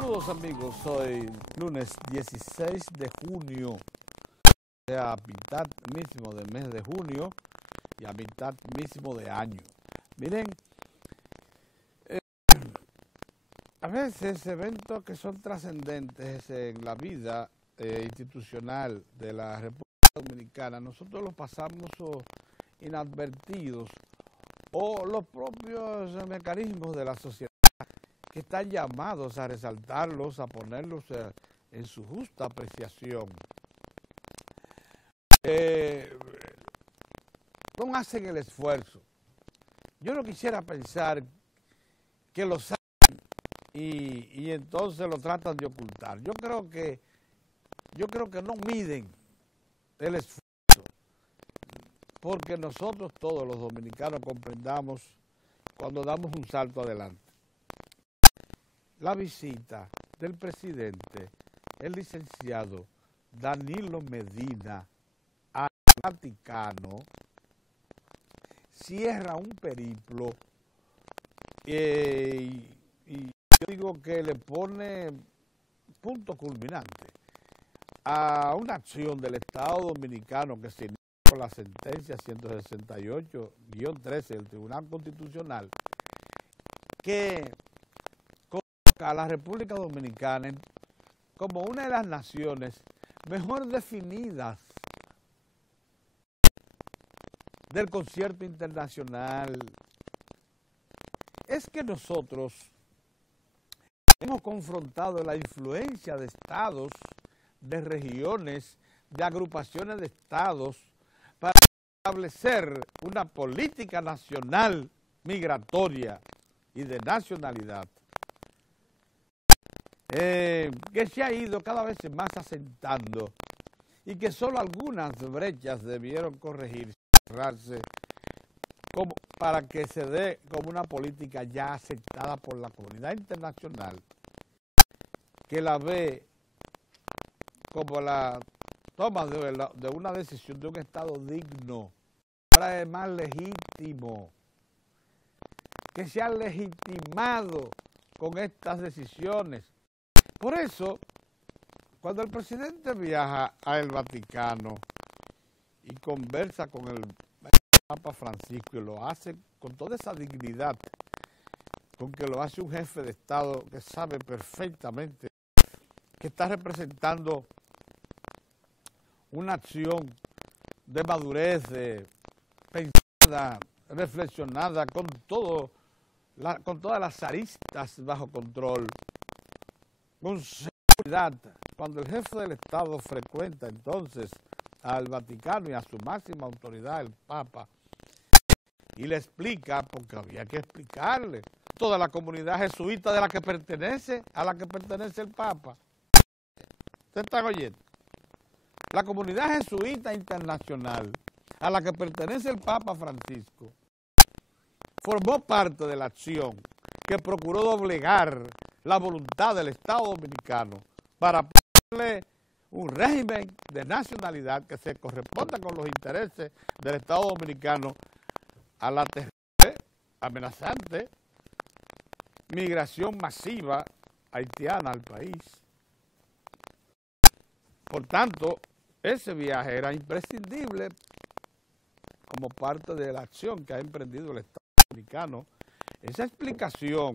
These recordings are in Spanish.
Saludos amigos, hoy lunes 16 de junio, a mitad mismo del mes de junio y a mitad mismo de año. Miren, a veces eventos que son trascendentes en la vida institucional de la República Dominicana, nosotros los pasamos inadvertidos, o los propios mecanismos de la sociedad que están llamados a resaltarlos, a ponerlos en su justa apreciación. No hacen el esfuerzo. Yo no quisiera pensar que lo saben y entonces lo tratan de ocultar. Yo creo que no miden el esfuerzo, porque nosotros todos los dominicanos comprendamos cuando damos un salto adelante. La visita del presidente, el licenciado Danilo Medina, al Vaticano, cierra un periplo y yo digo que le pone punto culminante a una acción del Estado Dominicano que se inició con la sentencia 168-13 del Tribunal Constitucional, que a la República Dominicana como una de las naciones mejor definidas del concierto internacional. Es que nosotros hemos confrontado la influencia de estados, de regiones, de agrupaciones de estados para establecer una política nacional migratoria y de nacionalidad que se ha ido cada vez más asentando y que solo algunas brechas debieron corregirse, cerrarse, para que se dé como una política ya aceptada por la comunidad internacional, que la ve como la toma de una decisión de un Estado digno, para el más legítimo, que se ha legitimado con estas decisiones. Por eso, cuando el presidente viaja al Vaticano y conversa con el Papa Francisco y lo hace con toda esa dignidad con que lo hace un jefe de Estado que sabe perfectamente que está representando una acción de madurez, pensada, reflexionada, con todas las aristas bajo control, con seguridad. Cuando el jefe del Estado frecuenta entonces al Vaticano y a su máxima autoridad, el Papa, y le explica, porque había que explicarle, toda la comunidad jesuita a la que pertenece el Papa. ¿Ustedes están oyendo? La comunidad jesuita internacional a la que pertenece el Papa Francisco formó parte de la acción que procuró doblegar la voluntad del Estado Dominicano para ponerle un régimen de nacionalidad que se corresponda con los intereses del Estado Dominicano a la terrible, amenazante migración masiva haitiana al país. Por tanto, ese viaje era imprescindible como parte de la acción que ha emprendido el Estado Dominicano. Esa explicación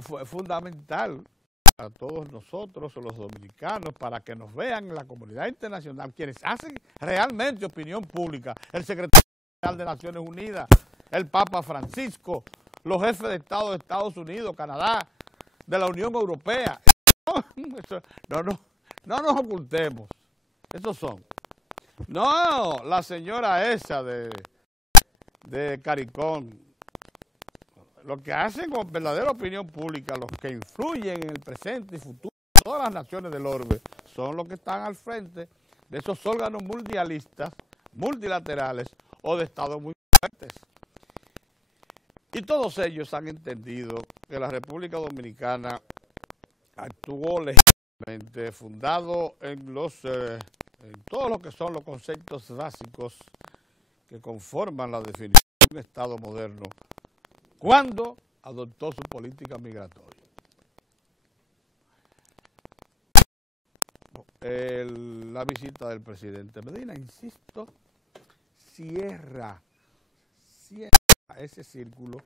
fue fundamental a todos nosotros, los dominicanos, para que nos vean en la comunidad internacional, quienes hacen realmente opinión pública, el secretario general de Naciones Unidas, el Papa Francisco, los jefes de Estado de Estados Unidos, Canadá, de la Unión Europea. No nos ocultemos, esos son. No, la señora esa de Caricón, lo que hacen con verdadera opinión pública, los que influyen en el presente y futuro de todas las naciones del orbe, son los que están al frente de esos órganos mundialistas, multilaterales o de estados muy fuertes. Y todos ellos han entendido que la República Dominicana actuó legítimamente, fundado en todo lo que son los conceptos básicos que conforman la definición de un Estado moderno, cuando adoptó su política migratoria. La visita del presidente Medina, insisto, cierra ese círculo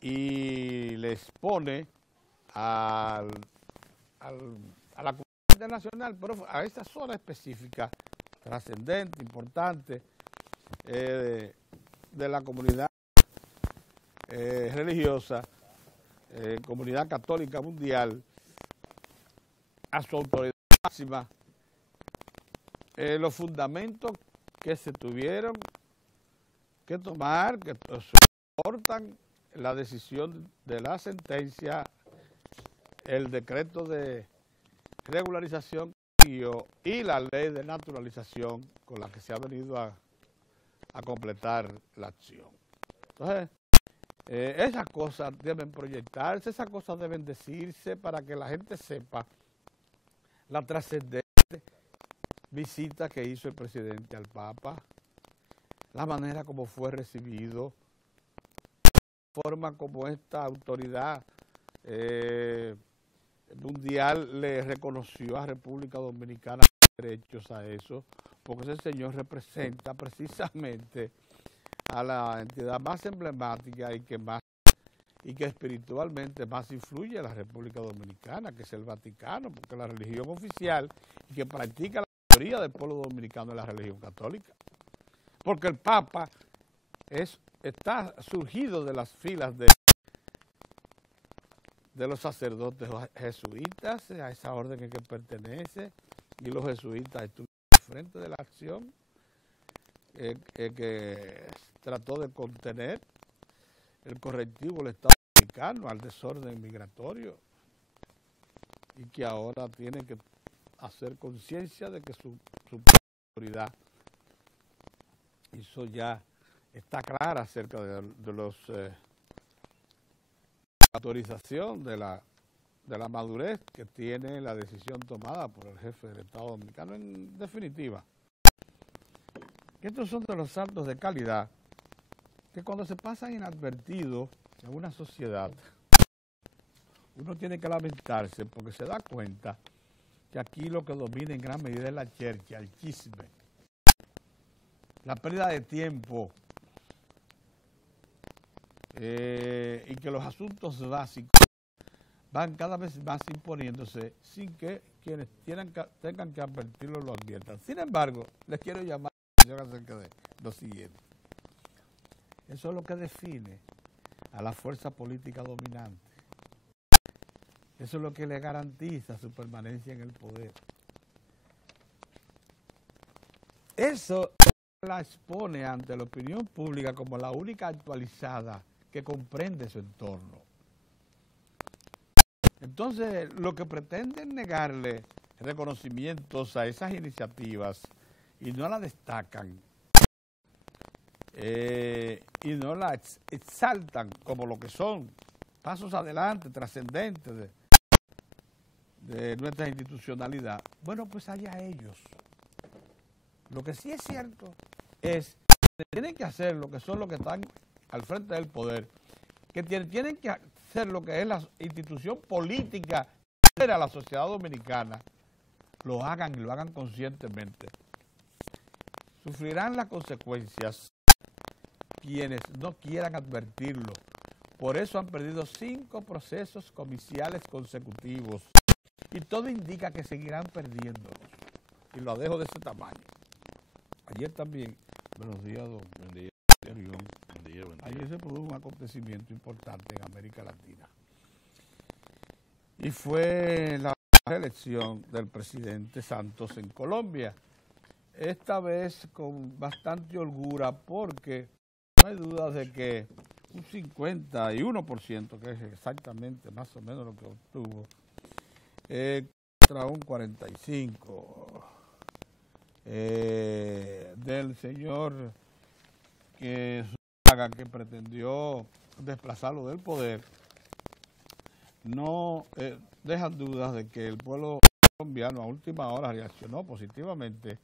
y le expone a la comunidad internacional, pero a esa zona específica, trascendente, importante, de la comunidad religiosa, comunidad católica mundial, a su autoridad máxima, los fundamentos que se tuvieron que tomar, que soportan la decisión de la sentencia, el decreto de regularización y la ley de naturalización con la que se ha venido a completar la acción. Entonces, esas cosas deben proyectarse, esas cosas deben decirse para que la gente sepa la trascendente visita que hizo el presidente al Papa, la manera como fue recibido, la forma como esta autoridad mundial le reconoció a República Dominicana derechos a eso, porque ese señor representa precisamente a la entidad más emblemática y que espiritualmente más influye en la República Dominicana, que es el Vaticano, porque la religión oficial y que practica la mayoría del pueblo dominicano es la religión católica. Porque el Papa está surgido de las filas de los sacerdotes jesuitas, a esa orden en que pertenece, y los jesuitas estuvieron al frente de la acción que trató de contener el correctivo del Estado dominicano al desorden migratorio y que ahora tiene que hacer conciencia de que su autoridad eso ya está clara acerca de la autorización de la madurez que tiene la decisión tomada por el jefe del Estado Dominicano. En definitiva, que estos son de los saltos de calidad que cuando se pasan inadvertidos en una sociedad, uno tiene que lamentarse porque se da cuenta que aquí lo que domina en gran medida es la chercha, el chisme, la pérdida de tiempo y que los asuntos básicos van cada vez más imponiéndose sin que quienes tengan que advertirlo lo adviertan. Sin embargo, les quiero llamar a la atención acerca de lo siguiente. Eso es lo que define a la fuerza política dominante. Eso es lo que le garantiza su permanencia en el poder. Eso la expone ante la opinión pública como la única actualizada que comprende su entorno. Entonces, lo que pretenden negarle reconocimientos a esas iniciativas y no la destacan, y no la exaltan como lo que son pasos adelante, trascendentes de nuestra institucionalidad, bueno, pues allá ellos. Lo que sí es cierto es que tienen que hacer lo que son los que están al frente del poder, que tienen que hacer lo que es la institución política de la sociedad dominicana, lo hagan y lo hagan conscientemente. Sufrirán las consecuencias quienes no quieran advertirlo. Por eso han perdido 5 procesos comiciales consecutivos y todo indica que seguirán perdiéndolos. Y lo dejo de ese tamaño. Ayer también, buenos días, don ayer se produjo un acontecimiento importante en América Latina. Y fue la elección del presidente Santos en Colombia. Esta vez con bastante holgura porque no hay duda de que un 51%, que es exactamente más o menos lo que obtuvo, contra un 45% del señor que pretendió desplazarlo del poder, no dejan dudas de que el pueblo colombiano a última hora reaccionó positivamente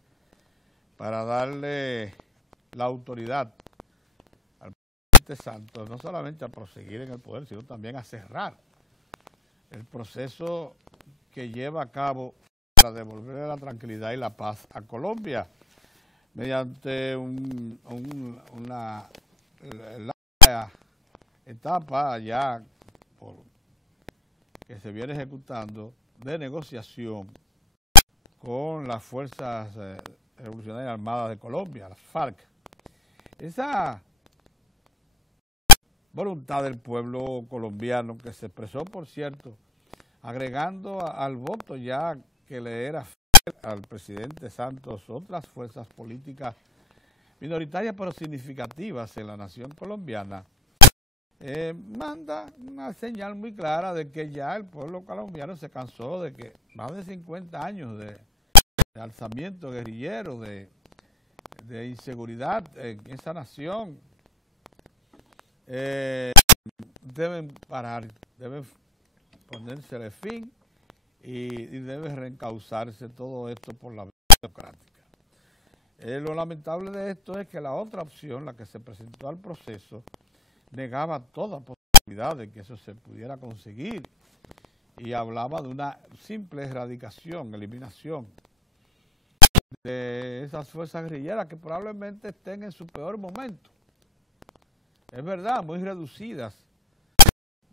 para darle la autoridad al presidente Santos no solamente a proseguir en el poder, sino también a cerrar el proceso que lleva a cabo para devolver la tranquilidad y la paz a Colombia mediante una etapa ya que se viene ejecutando de negociación con las Fuerzas Revolucionarias Armadas de Colombia, las FARC. Esa voluntad del pueblo colombiano que se expresó, por cierto, agregando al voto ya que le era fiel al presidente Santos otras fuerzas políticas minoritarias pero significativas en la nación colombiana, manda una señal muy clara de que ya el pueblo colombiano se cansó de que más de 50 años de alzamiento guerrillero, de inseguridad en esa nación, deben parar, deben ponérsele fin y debe reencauzarse todo esto por la vía democrática. Lo lamentable de esto es que la otra opción, la que se presentó al proceso, negaba toda posibilidad de que eso se pudiera conseguir y hablaba de una simple erradicación, eliminación de esas fuerzas guerrilleras que probablemente estén en su peor momento. Es verdad, muy reducidas,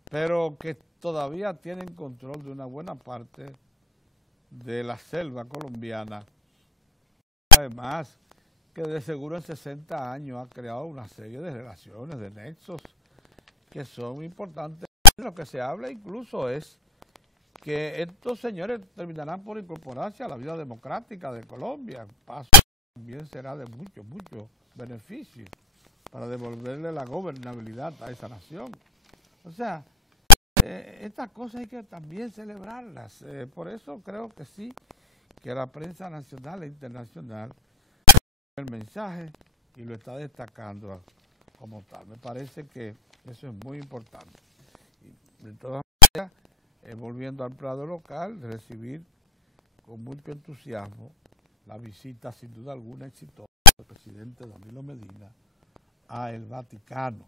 pero que todavía tienen control de una buena parte de la selva colombiana. Además, que de seguro en 60 años ha creado una serie de relaciones, de nexos, que son importantes. Lo que se habla incluso es que estos señores terminarán por incorporarse a la vida democrática de Colombia. Paso también será de mucho beneficio para devolverle la gobernabilidad a esa nación. O sea, estas cosas hay que también celebrarlas. Por eso creo que sí, que la prensa nacional e internacional el mensaje y lo está destacando como tal. Me parece que eso es muy importante. Y de todas maneras, volviendo al plano local, recibir con mucho entusiasmo la visita sin duda alguna exitosa del presidente Danilo Medina a el Vaticano,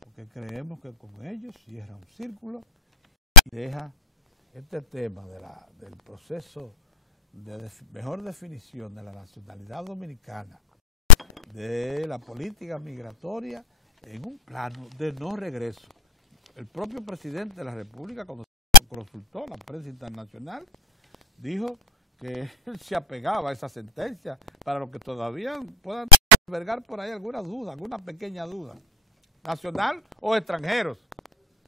porque creemos que con ellos cierra un círculo y deja este tema del proceso de mejor definición de la nacionalidad dominicana, de la política migratoria, en un plano de no regreso. El propio presidente de la República, cuando consultó a la prensa internacional, dijo que él se apegaba a esa sentencia para los que todavía puedan albergar por ahí alguna duda, alguna pequeña duda, nacional o extranjeros,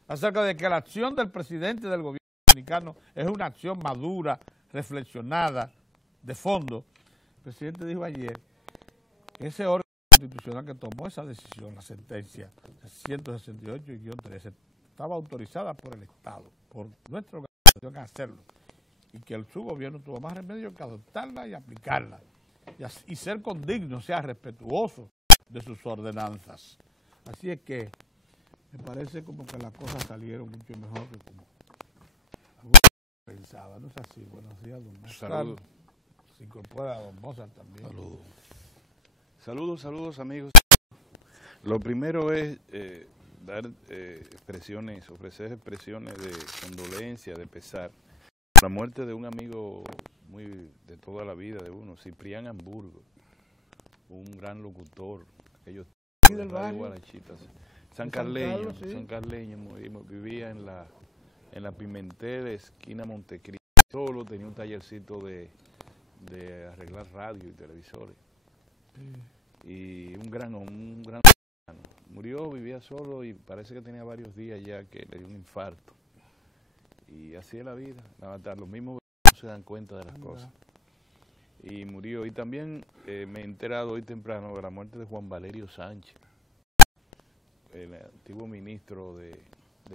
acerca de que la acción del presidente del gobierno dominicano es una acción madura, reflexionada, de fondo. El presidente dijo ayer que ese órgano constitucional que tomó esa decisión, la sentencia 168-13, estaba autorizada por el Estado, por nuestra organización a hacerlo, y que su gobierno tuvo más remedio que adoptarla y aplicarla, y ser condigno, sea respetuoso de sus ordenanzas. Así es que me parece como que las cosas salieron mucho mejor que como algunos pensaban. No es así. Buenos días, don Mozart. Saludos. Se incorpora a don Mozart también. Saludos. Saludos amigos. Lo primero es dar ofrecer expresiones de condolencia, de pesar por la muerte de un amigo de toda la vida de uno, Ciprián Hamburgo, un gran locutor, aquellos del barrio Guarachitas, San Carleño, sí. San Carleño, vivía en la Pimentel, esquina Montecristo, solo tenía un tallercito de arreglar radio y televisores. Y un gran murió, vivía solo y parece que tenía varios días ya que le dio un infarto. Y así es la vida, los mismos no se dan cuenta de las cosas. Y murió. Y también me he enterado hoy temprano de la muerte de Juan Valerio Sánchez, el antiguo ministro de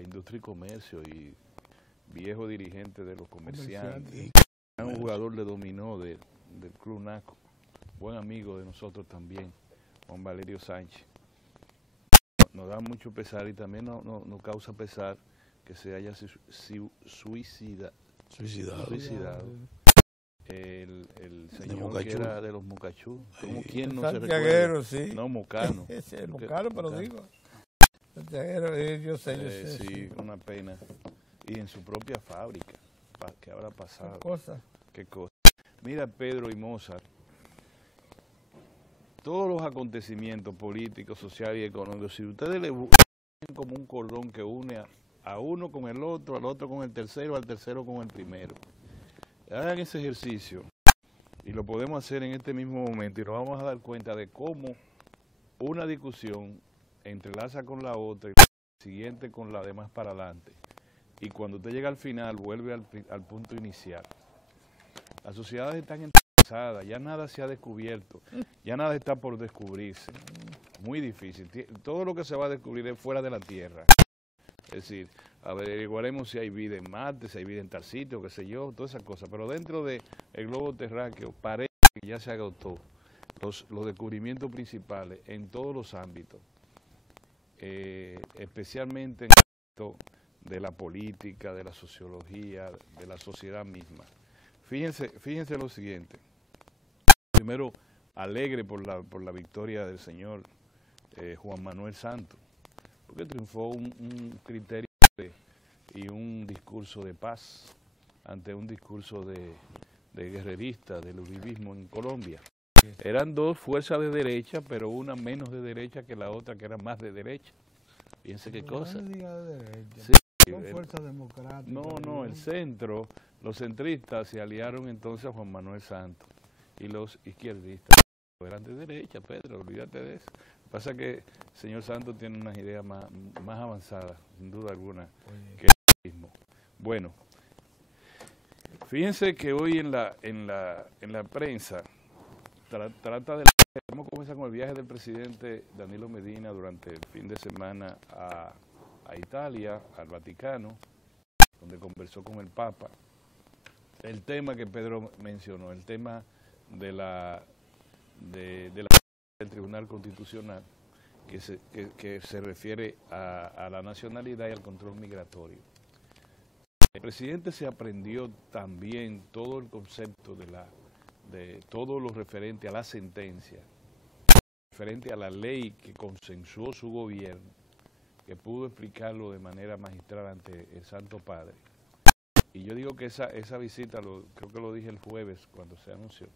Industria y Comercio y viejo dirigente de los comerciantes, un jugador de dominó del Club Naco, buen amigo de nosotros también, Juan Valerio Sánchez. Nos da mucho pesar y también nos causa pesar que se haya suicidado el señor que era de los Mocachú. ¿Quién no se recuerda? Sí. No, Mocano. Ese es Mocano, pero digo. Yo sé. Sí, una pena. Y en su propia fábrica, ¿qué habrá pasado? ¿Qué cosa? Mira, Pedro y Mozart, todos los acontecimientos políticos, sociales y económicos, si ustedes le ven como un cordón que une a uno con el otro, al otro con el tercero, al tercero con el primero, hagan ese ejercicio y lo podemos hacer en este mismo momento y nos vamos a dar cuenta de cómo una discusión entrelaza con la otra y la siguiente con la demás para adelante. Y cuando usted llega al final, vuelve al punto inicial. Las sociedades están entrelazadas, ya nada se ha descubierto, ya nada está por descubrirse. Muy difícil. Todo lo que se va a descubrir es fuera de la Tierra. Es decir, averiguaremos si hay vida en Marte, si hay vida en tal sitio, qué sé yo, todas esas cosas. Pero dentro del globo terráqueo parece que ya se agotó los descubrimientos principales en todos los ámbitos, especialmente en el ámbito de la política, de la sociología, de la sociedad misma. Fíjense lo siguiente. Primero, alegre por la victoria del señor Juan Manuel Santos, porque triunfó un criterio y un discurso de paz ante un discurso de guerrerista, del uribismo en Colombia. Eran dos fuerzas de derecha, pero una menos de derecha que la otra, que era más de derecha. Fíjense qué cosa. No diga de derecha. Sí, son fuerzas democráticas. No, el centro, los centristas se aliaron entonces a Juan Manuel Santos y los izquierdistas eran de derecha, Pedro, olvídate de eso. Lo que pasa es que el señor Santos tiene unas ideas más avanzadas, sin duda alguna, que el mismo. Bueno, fíjense que hoy en la prensa trata de... Vamos a comenzar con el viaje del presidente Danilo Medina durante el fin de semana a Italia, al Vaticano, donde conversó con el Papa. El tema que Pedro mencionó, el tema del Tribunal Constitucional, que se refiere a la nacionalidad y al control migratorio. El presidente se aprendió también todo el concepto de todo lo referente a la sentencia, referente a la ley que consensuó su gobierno, que pudo explicarlo de manera magistral ante el Santo Padre. Y yo digo que esa visita, creo que lo dije el jueves cuando se anunció,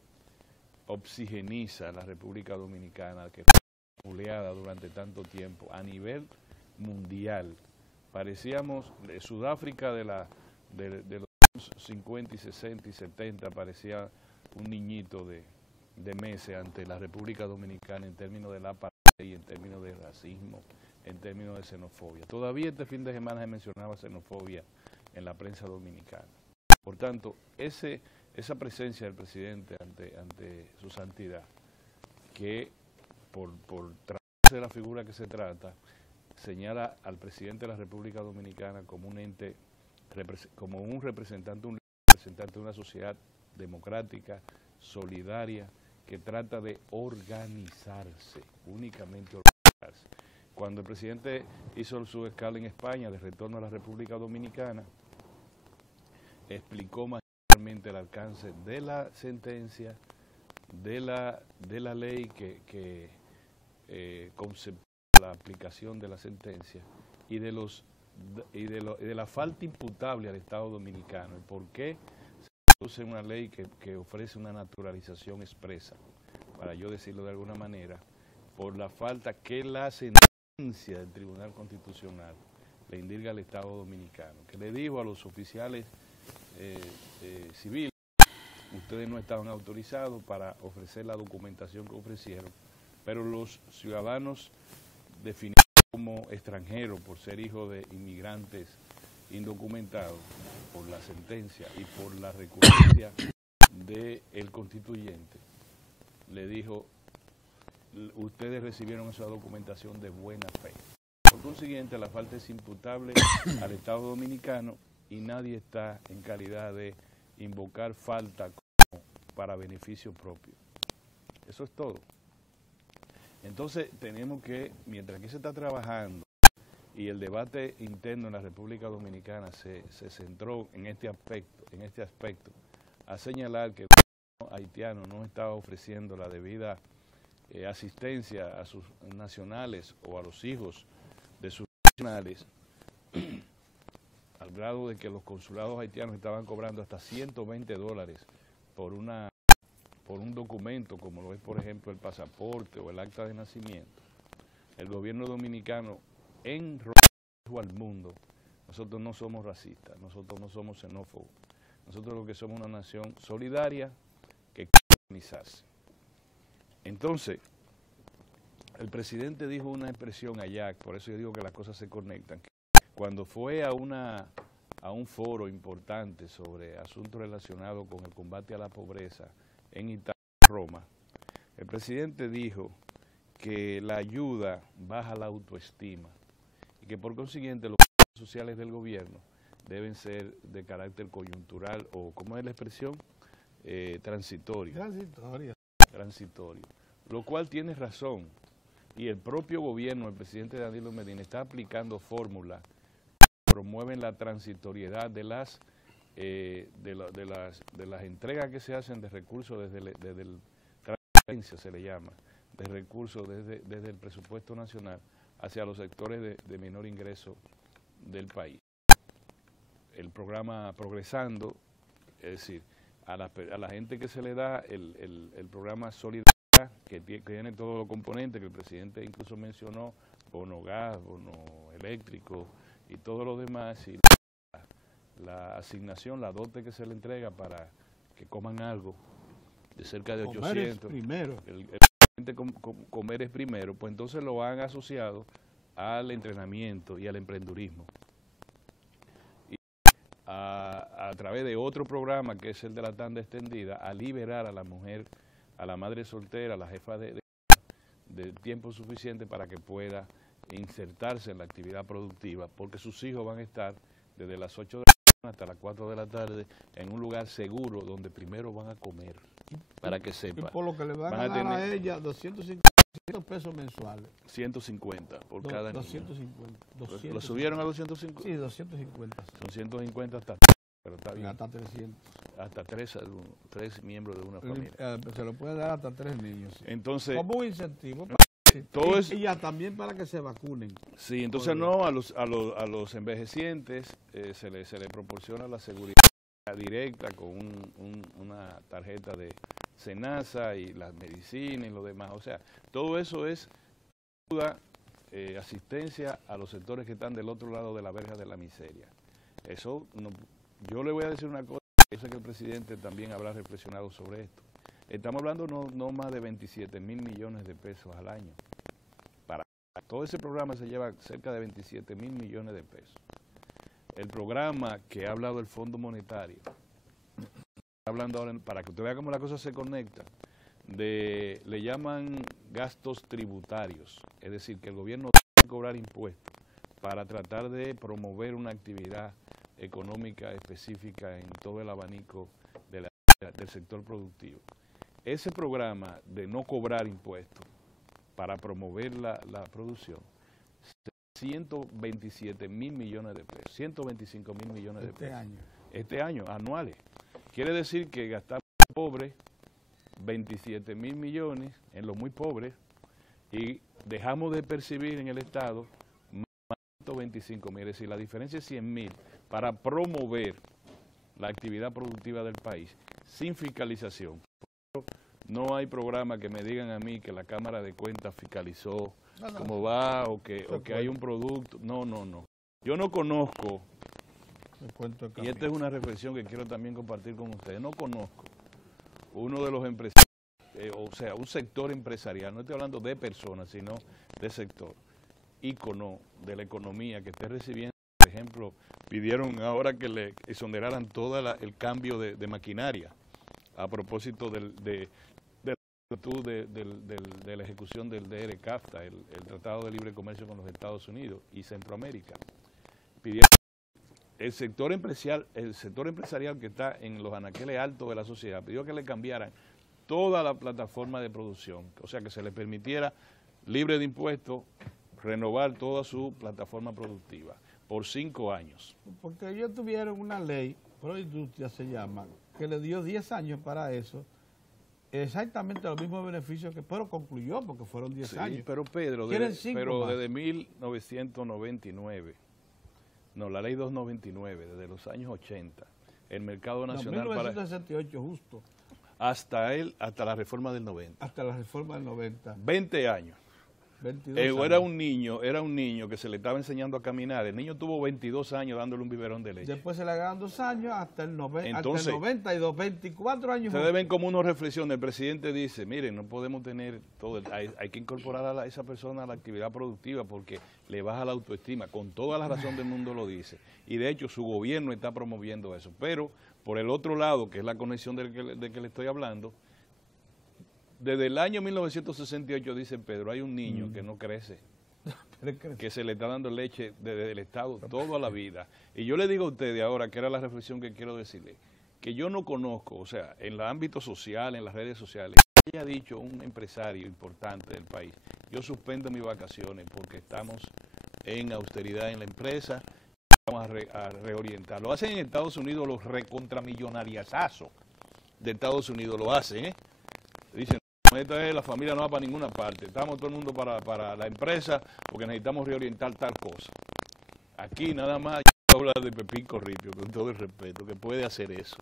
oxigeniza a la República Dominicana, que fue buleada durante tanto tiempo a nivel mundial. Parecíamos, Sudáfrica de los 50 y 60 y 70, parecía un niñito de meses ante la República Dominicana en términos de la apartheid, en términos de racismo, en términos de xenofobia. Todavía este fin de semana se mencionaba xenofobia en la prensa dominicana. Por tanto, esa presencia del presidente ante su santidad, que por tratarse de la figura que se trata, señala al presidente de la República Dominicana como un ente, como un representante de una sociedad democrática, solidaria, que trata de organizarse, únicamente organizarse. Cuando el presidente hizo su escala en España de retorno a la República Dominicana, explicó magistralmente el alcance de la sentencia, de la ley que conceptúa la aplicación de la sentencia y de la falta imputable al Estado Dominicano. ¿Y por qué se produce una ley que ofrece una naturalización expresa? Para yo decirlo de alguna manera, por la falta que la sentencia del Tribunal Constitucional le indica al Estado Dominicano, que le dijo a los oficiales civiles, ustedes no estaban autorizados para ofrecer la documentación que ofrecieron, pero los ciudadanos definidos como extranjeros por ser hijos de inmigrantes indocumentados, por la sentencia y por la recurrencia del constituyente, le dijo, ustedes recibieron esa documentación de buena fe. Por consiguiente, la falta es imputable al Estado Dominicano y nadie está en calidad de invocar falta como para beneficio propio. Eso es todo. Entonces, tenemos que, mientras aquí se está trabajando y el debate interno en la República Dominicana se centró en este aspecto, a señalar que el gobierno haitiano no estaba ofreciendo la debida asistencia a sus nacionales o a los hijos de sus nacionales, al grado de que los consulados haitianos estaban cobrando hasta $120 por un documento, como lo es, por ejemplo, el pasaporte o el acta de nacimiento. El gobierno dominicano dijo al mundo: nosotros no somos racistas, nosotros no somos xenófobos, nosotros lo que somos una nación solidaria que quiere organizarse. Entonces, el presidente dijo una expresión allá, por eso yo digo que las cosas se conectan, que cuando fue a un foro importante sobre asuntos relacionados con el combate a la pobreza en Italia, Roma, el presidente dijo que la ayuda baja la autoestima y que por consiguiente los programas sociales del gobierno deben ser de carácter coyuntural o, ¿cómo es la expresión? Transitorio. Transitorio. Lo cual tiene razón. Y el propio gobierno, el presidente Danilo Medina, está aplicando fórmulas que promueven la transitoriedad de las entregas que se hacen de recursos desde el transferencia, se le llama, de recursos desde el presupuesto nacional hacia los sectores de menor ingreso del país. El programa Progresando, es decir, a la gente que se le da el programa Solidaridad, que tiene todos los componentes que el presidente incluso mencionó, bono gas, bono eléctrico y todo lo demás, y la asignación, la dote que se le entrega para que coman algo, de cerca de 800. Comer es primero. Comer es primero, pues entonces lo han asociado al entrenamiento y al emprendurismo. Y a través de otro programa, que es el de la tanda extendida, a liberar a la mujer, a la madre soltera, a la jefa de tiempo suficiente para que pueda insertarse en la actividad productiva, porque sus hijos van a estar desde las 8 de la mañana hasta las 4 de la tarde en un lugar seguro donde primero van a comer, para que sepa. Y por lo que le van a dar a ella 250 pesos mensuales. 150 por cada niño. 250. ¿Lo subieron a 250? Sí, 250. Son 150 hasta... Pero está bien. Hasta 300. Hasta tres miembros de una familia. Se lo puede dar hasta 3 niños. Sí. Entonces, como un incentivo. Y ya también para que se vacunen. Sí, entonces no, a los envejecientes se le proporciona la seguridad directa con una tarjeta de SENASA y las medicinas y lo demás. O sea, todo eso es ayuda, asistencia a los sectores que están del otro lado de la verja de la miseria. Eso no. Yo le voy a decir una cosa, yo sé que el presidente también habrá reflexionado sobre esto. Estamos hablando no más de 27.000 millones de pesos al año. Para todo ese programa se lleva cerca de 27.000 millones de pesos. El programa que ha hablado el Fondo Monetario, hablando ahora, para que usted vea cómo la cosa se conecta, le llaman gastos tributarios, es decir, que el gobierno debe cobrar impuestos para tratar de promover una actividad económica específica en todo el abanico del sector productivo. Ese programa de no cobrar impuestos para promover la producción, 127.000 millones de pesos, 125.000 millones de pesos. Este año, anuales. Quiere decir que gastamos pobres 27.000 millones en los muy pobres y dejamos de percibir en el Estado 125.000, es decir, la diferencia es 100.000 para promover la actividad productiva del país sin fiscalización. No hay programa que me digan a mí que la Cámara de Cuentas fiscalizó cómo va o que hay un producto. No. Yo no conozco, y esta es una reflexión que quiero también compartir con ustedes, no conozco uno de los empresarios, o sea, un sector empresarial, no estoy hablando de personas, sino de sector, ícono de la economía que esté recibiendo, por ejemplo, pidieron ahora que le exoneraran todo el cambio de maquinaria a propósito de la ejecución del DR-CAFTA, el Tratado de Libre Comercio con los Estados Unidos y Centroamérica. Pidieron el sector empresarial que está en los anaqueles altos de la sociedad, pidió que le cambiaran toda la plataforma de producción, o sea, que se le permitiera, libre de impuestos, renovar toda su plataforma productiva por 5 años. Porque ellos tuvieron una ley, Proindustria se llama, que le dio 10 años para eso, exactamente los mismos beneficios que, pero concluyó porque fueron 10 años. Pero Pedro, desde 1999, no, la ley 299, desde los años 80, el mercado nacional 1968 justo. Hasta la reforma del 90. Hasta la reforma del 90. 20 años. 22 Era años. un niño que se le estaba enseñando a caminar. El niño tuvo 22 años dándole un biberón de leche. Después se le agarran 2 años hasta el, Entonces, hasta el 92, 24 años. Ustedes ven como una reflexión. El presidente dice, miren, no podemos tener todo, hay que incorporar a esa persona a la actividad productiva porque le baja la autoestima. Con toda la razón del mundo lo dice. Y de hecho su gobierno está promoviendo eso. Pero por el otro lado, que es la conexión de que le estoy hablando, desde el año 1968, dice Pedro, hay un niño que no crece, que se le está dando leche desde el Estado toda la vida. Y yo le digo a ustedes ahora, que era la reflexión que quiero decirle, que yo no conozco, o sea, en el ámbito social, en las redes sociales, que haya dicho un empresario importante del país, yo suspendo mis vacaciones porque estamos en austeridad en la empresa, vamos a reorientar. Lo hacen en Estados Unidos los recontramillonariazazos de Estados Unidos, lo hacen, Dicen, la familia no va para ninguna parte, estamos todo el mundo para la empresa porque necesitamos reorientar tal cosa. Aquí nada más yo hablo de Pepín Corripio, con todo el respeto, que puede hacer eso,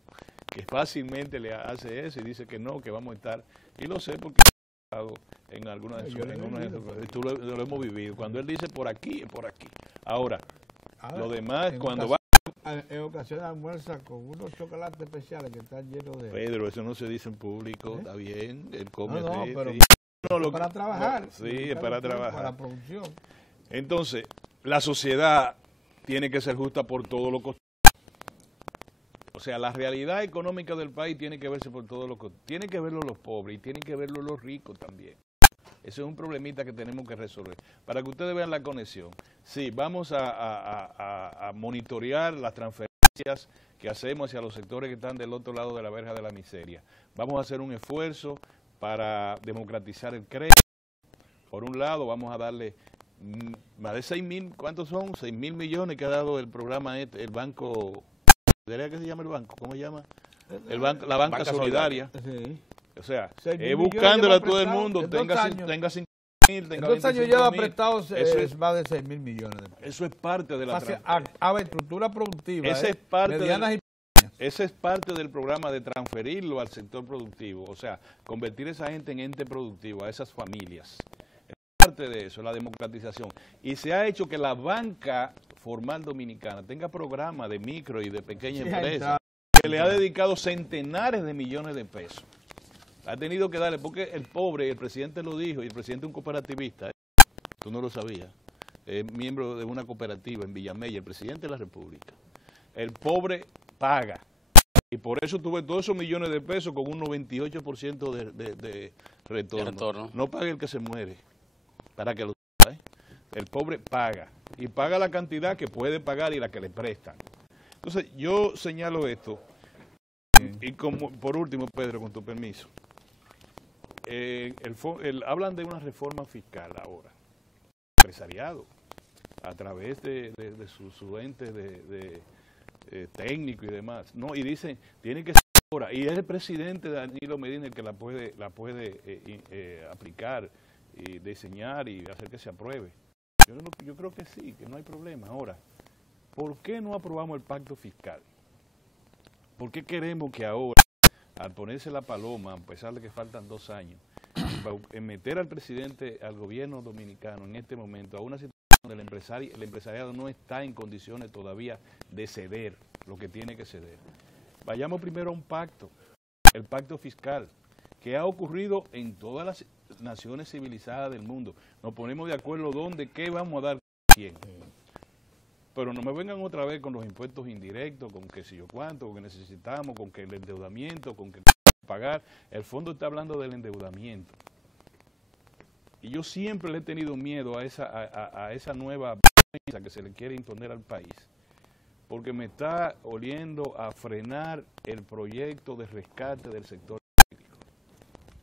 que fácilmente le hace eso y dice que no, que vamos a estar, y lo sé porque he estado en algunas de sus, lo hemos vivido, cuando él dice por aquí, es por aquí. Ahora lo demás, cuando va... En ocasiones almuerza con unos chocolates especiales que están llenos de... Pedro, eso no se dice en público, está bien, él come así, pero sí. para trabajar. Sí, es para trabajar. Para la producción. Entonces, la sociedad tiene que ser justa por todo lo costoso. O sea, la realidad económica del país tiene que verse por todo lo costoso. Tienen que verlo los pobres y tienen que verlo los ricos también. Ese es un problemita que tenemos que resolver. Para que ustedes vean la conexión. Sí, vamos a monitorear las transferencias que hacemos hacia los sectores que están del otro lado de la verja de la miseria. Vamos a hacer un esfuerzo para democratizar el crédito. Por un lado, vamos a darle más de 6.000, ¿cuántos son? 6.000 millones que ha dado el programa, el banco, ¿qué se llama el banco? ¿Cómo se llama? La banca solidaria. Sí. O sea, buscándole a todo el mundo, tenga 5.000, tenga 2 años lleva 25.000. prestados es más de 6.000 millones de pesos. Eso es parte de la a estructura productiva. Esa es parte medianas y ese es parte del programa de transferirlo al sector productivo, o sea, convertir a esa gente en ente productivo, a esas familias. Es parte de eso, la democratización. Y se ha hecho que la banca formal dominicana tenga programas de micro y de pequeña empresa, que le ha dedicado centenares de millones de pesos. Ha tenido que darle, porque el pobre, el presidente lo dijo, y el presidente es un cooperativista, tú no lo sabías, es miembro de una cooperativa en Villamella, el presidente de la República. El pobre paga, y por eso tuve todos esos millones de pesos con un 98% de retorno. No paga el que se muere, para que lo sepa, El pobre paga, y paga la cantidad que puede pagar y la que le prestan. Entonces, yo señalo esto, y como por último, Pedro, con tu permiso, hablan de una reforma fiscal ahora, empresariado, a través de sus entes técnicos y demás, no, y dicen, tiene que ser ahora, y es el presidente Danilo Medina el que la puede aplicar, y diseñar y hacer que se apruebe. Yo creo que sí, que no hay problema. Ahora, ¿por qué no aprobamos el pacto fiscal? ¿Por qué queremos que ahora, al ponerse la paloma, a pesar de que faltan 2 años, meter al presidente, al gobierno dominicano en este momento a una situación donde el empresariado no está en condiciones todavía de ceder lo que tiene que ceder? Vayamos primero a un pacto, el pacto fiscal, que ha ocurrido en todas las naciones civilizadas del mundo. Nos ponemos de acuerdo dónde, qué vamos a dar a quién. Pero no me vengan otra vez con los impuestos indirectos, con qué sé yo cuánto, con que necesitamos, con que el endeudamiento, con que pagar. El fondo está hablando del endeudamiento. Y yo siempre le he tenido miedo a esa nueva premisa que se le quiere imponer al país, porque me está oliendo a frenar el proyecto de rescate del sector eléctrico.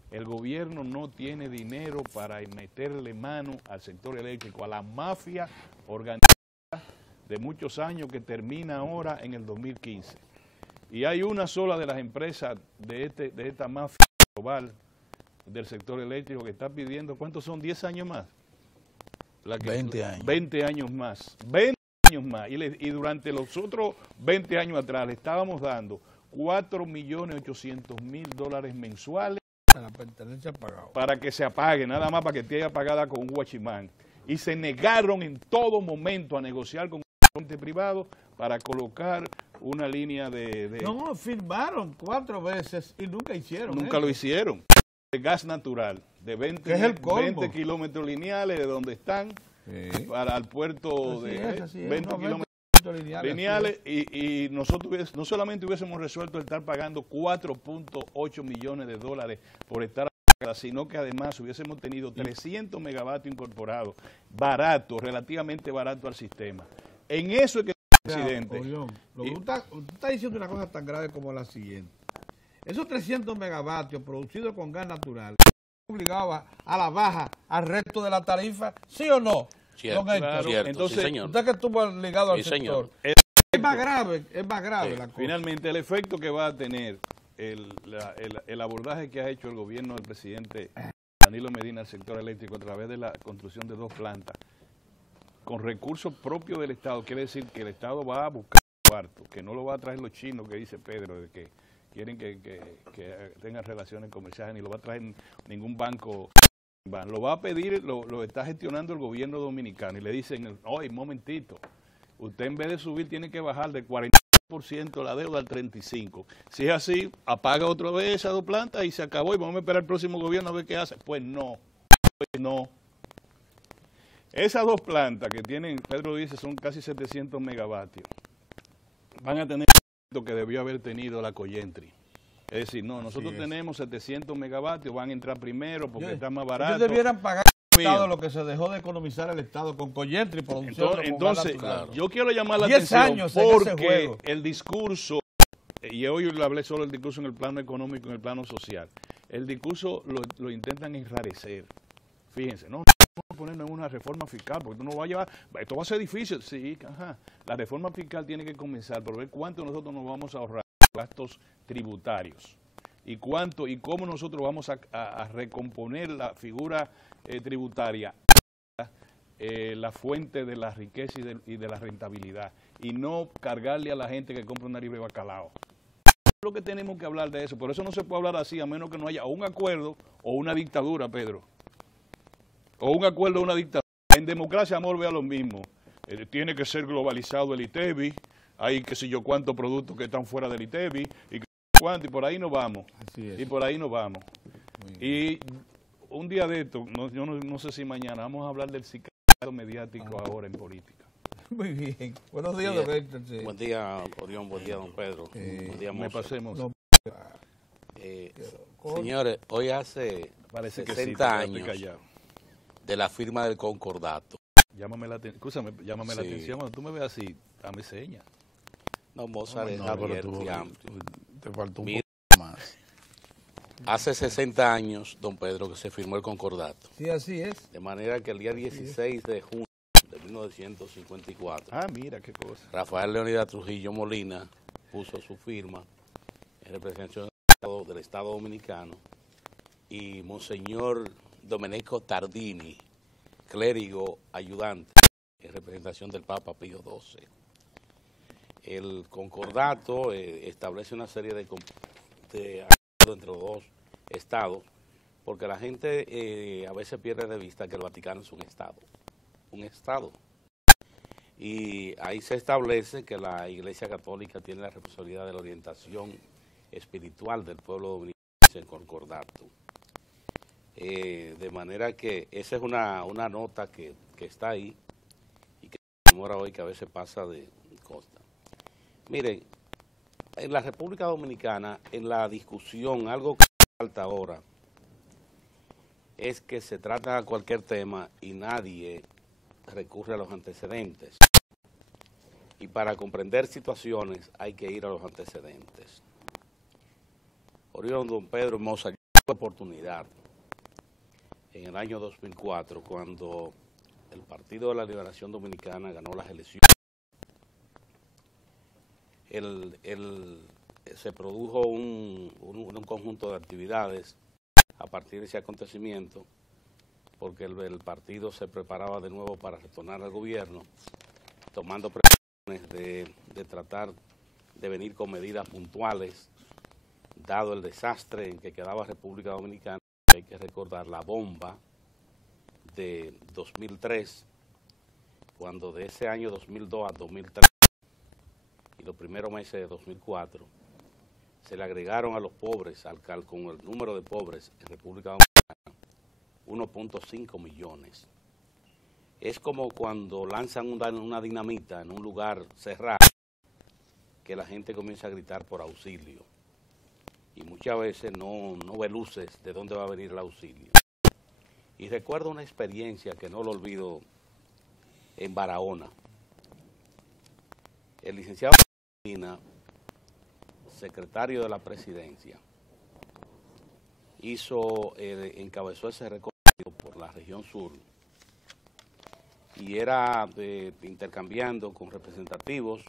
El gobierno no tiene dinero para meterle mano al sector eléctrico, a la mafia organizada de muchos años que termina ahora en el 2015. Y hay una sola de las empresas de esta mafia global del sector eléctrico que está pidiendo, ¿cuántos son? 10 años más. 20 años. 20 años más. 20 años más. Y durante los otros 20 años atrás le estábamos dando $4.800.000 mensuales Para pertenencia pagado. para que se apague, nada más para que esté apagada con un guachimán. Y se negaron en todo momento a negociar con el ente privado para colocar una línea de No, firmaron 4 veces y nunca hicieron. nunca lo hicieron. De gas natural, de 20, Es el colmo. 20 kilómetros lineales de donde están para el puerto Así de es, así es, 20 unos kilómetros lineales y nosotros no solamente hubiésemos resuelto el estar pagando $4.8 millones por estar apagada, sino que además hubiésemos tenido 300 megavatios incorporados, barato, relativamente barato al sistema. En eso es que el presidente... Orión, usted está diciendo una cosa tan grave como la siguiente. Esos 300 megavatios producidos con gas natural obligaban a la baja al resto de la tarifa, ¿sí o no? Cierto, Don Héctor? claro. Cierto, Entonces, sí, señor. Usted que estuvo ligado al Sí, señor. sector. Es más grave Sí. la cosa. Finalmente, el efecto que va a tener el abordaje que ha hecho el gobierno del presidente Danilo Medina al sector eléctrico a través de la construcción de 2 plantas con recursos propios del Estado, quiere decir que el Estado va a buscar cuarto, que no lo va a traer los chinos, que dice Pedro, de que quieren que tengan relaciones comerciales, ni lo va a traer ningún banco. Lo va a pedir, lo está gestionando el gobierno dominicano y le dicen, oye, momentito, usted en vez de subir tiene que bajar del 40% la deuda al 35%. Si es así, apaga otra vez esas 2 plantas y se acabó y vamos a esperar al próximo gobierno a ver qué hace. Pues no. Esas 2 plantas que tienen, Pedro dice, son casi 700 megavatios. Van a tener lo que debió haber tenido la Collentry. Es decir, no, nosotros tenemos 700 megavatios, van a entrar primero porque está más barato. Ellos debieran pagar al Estado lo que se dejó de economizar el Estado con Collentry, producción Entonces, claro. yo quiero llamar la 10 atención años en ese porque juego. el discurso, y hoy le hablé solo del discurso en el plano económico, en el plano social, el discurso lo intentan enrarecer. Fíjense, no vamos a ponernos en una reforma fiscal, porque tú no vas a llevar, esto va a ser difícil, sí, ajá. La reforma fiscal tiene que comenzar por ver cuánto nosotros nos vamos a ahorrar gastos tributarios y cuánto y cómo nosotros vamos a recomponer la figura tributaria, la fuente de la riqueza y de la rentabilidad, y no cargarle a la gente que compra una libra de bacalao. Lo que tenemos que hablar de eso, por eso no se puede hablar así a menos que no haya un acuerdo o una dictadura, Pedro. O un acuerdo o una dictadura. En democracia, amor, vea lo mismo. Tiene que ser globalizado el ITEBI, hay que sé yo cuántos productos que están fuera del ITEBI, y cuánto, y por ahí nos vamos. Así es. Y por ahí nos vamos. Y un día de esto, yo no sé si mañana, vamos a hablar del sicariato mediático ahora en política. Muy bien. Buenos días, Sí, don Héctor. Sí. Buen día, Orión, buen día, don Pedro. Buen día, Me Mozo. pasemos. No, Señores, hoy hace Parece que 60 sí, estoy años callado. de la firma del concordato. Llámame la Sí. atención, cuando tú me ves así, dame señas. No, Mozart es no, pero abierto y amplio. te faltó un Mira, poco más. Hace 60 años, don Pedro, que se firmó el concordato. Sí, así es. De manera que el día 16 de junio de 1954, Ah, mira qué cosa. Rafael Leónidas Trujillo Molina puso su firma en representación del Estado Dominicano y Monseñor Domenico Tardini, clérigo ayudante en representación del Papa Pío XII. El concordato establece una serie de acuerdos entre los 2 estados, porque la gente a veces pierde de vista que el Vaticano es un estado. Y ahí se establece que la Iglesia Católica tiene la responsabilidad de la orientación espiritual del pueblo dominicano en el concordato. De manera que esa es una nota que está ahí y que se demora hoy, que a veces pasa de costa. Miren, en la República Dominicana, en la discusión, algo que falta ahora es que se trata cualquier tema y nadie recurre a los antecedentes. Y para comprender situaciones hay que ir a los antecedentes. Orión, don Pedro Moza, tuve oportunidad en el año 2004, cuando el Partido de la Liberación Dominicana ganó las elecciones. Se produjo un conjunto de actividades a partir de ese acontecimiento, porque el partido se preparaba de nuevo para retornar al gobierno, tomando previsiones de tratar de venir con medidas puntuales, dado el desastre en que quedaba República Dominicana. Hay que recordar la bomba de 2003, cuando de ese año 2002 a 2003 y los primeros meses de 2004, se le agregaron a los pobres, con el número de pobres en República Dominicana, 1.5 millones. Es como cuando lanzan una dinamita en un lugar cerrado, que la gente comienza a gritar por auxilio. Y muchas veces no ve luces de dónde va a venir el auxilio. Y recuerdo una experiencia que no lo olvido en Barahona. El licenciado Medina, secretario de la presidencia, encabezó ese recorrido por la región sur y era intercambiando con representativos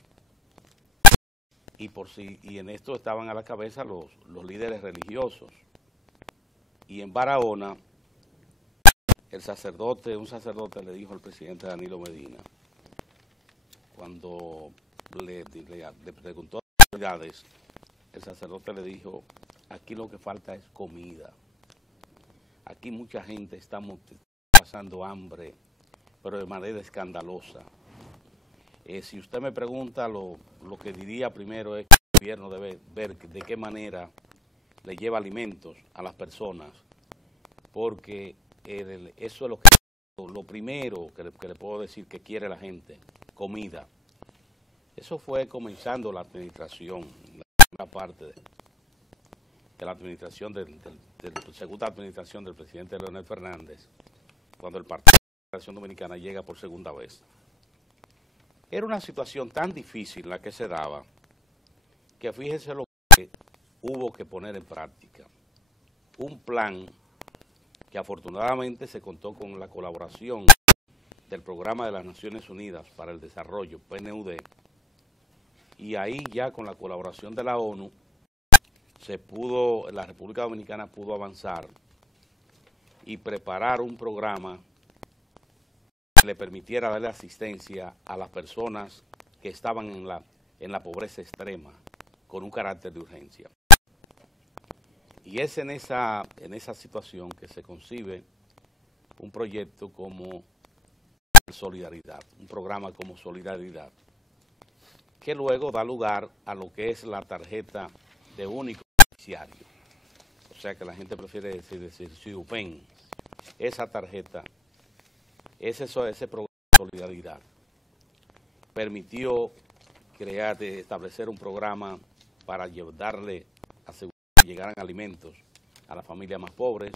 y en esto estaban a la cabeza los líderes religiosos. Y en Barahona, un sacerdote le dijo al presidente Danilo Medina, cuando le preguntó las autoridades, el sacerdote le dijo: aquí lo que falta es comida. Aquí mucha gente está pasando hambre, pero de manera escandalosa. Si usted me pregunta, lo que diría primero es que el gobierno debe ver de qué manera le lleva alimentos a las personas, porque eso es lo primero que le puedo decir que quiere la gente: comida. Eso fue comenzando la administración, la primera parte de la administración, de la segunda administración del presidente Leonel Fernández, cuando el Partido de la Liberación Dominicana llega por segunda vez. Era una situación tan difícil la que se daba, que fíjense lo que hubo que poner en práctica. Un plan que afortunadamente se contó con la colaboración del Programa de las Naciones Unidas para el Desarrollo, PNUD, y ahí ya con la colaboración de la ONU, la República Dominicana pudo avanzar y preparar un programa que le permitiera darle asistencia a las personas que estaban en la pobreza extrema, con un carácter de urgencia. Y es en esa situación que se concibe un proyecto como Solidaridad, un programa como Solidaridad, que luego da lugar a lo que es la tarjeta de único beneficiario. O sea que la gente prefiere decir SIUPEN. Esa tarjeta, ese programa de Solidaridad permitió establecer un programa para darle, asegurar que llegaran alimentos a las familias más pobres,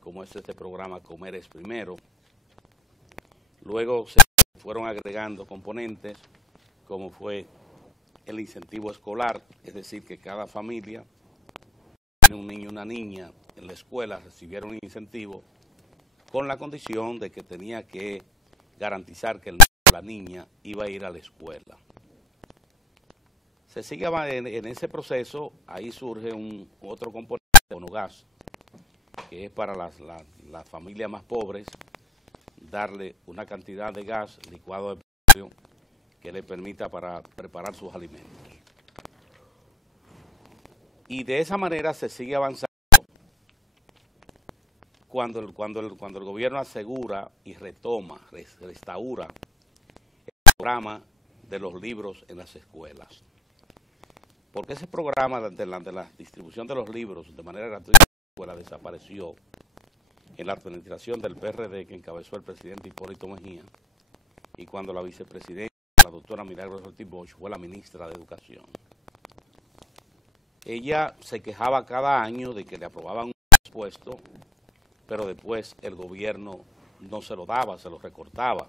como es este programa Comer es Primero. Luego se fueron agregando componentes, como fue el incentivo escolar, es decir, que cada familia, un niño y una niña en la escuela, recibiera un incentivo, con la condición de que tenía que garantizar que el niño o la niña iba a ir a la escuela. Se sigue en ese proceso, ahí surge otro componente de bonogas, que es para las familias más pobres, darle una cantidad de gas licuado de petróleo que le permita para preparar sus alimentos. Y de esa manera se sigue avanzando cuando el gobierno asegura y restaura el programa de los libros en las escuelas. Porque ese programa de la distribución de los libros de manera gratuita en la escuela desapareció en la administración del PRD que encabezó el presidente Hipólito Mejía, y cuando la vicepresidenta, la doctora Milagros Ortiz Bosch, fue la ministra de Educación. Ella se quejaba cada año de que le aprobaban un presupuesto, pero después el gobierno no se lo daba, se lo recortaba.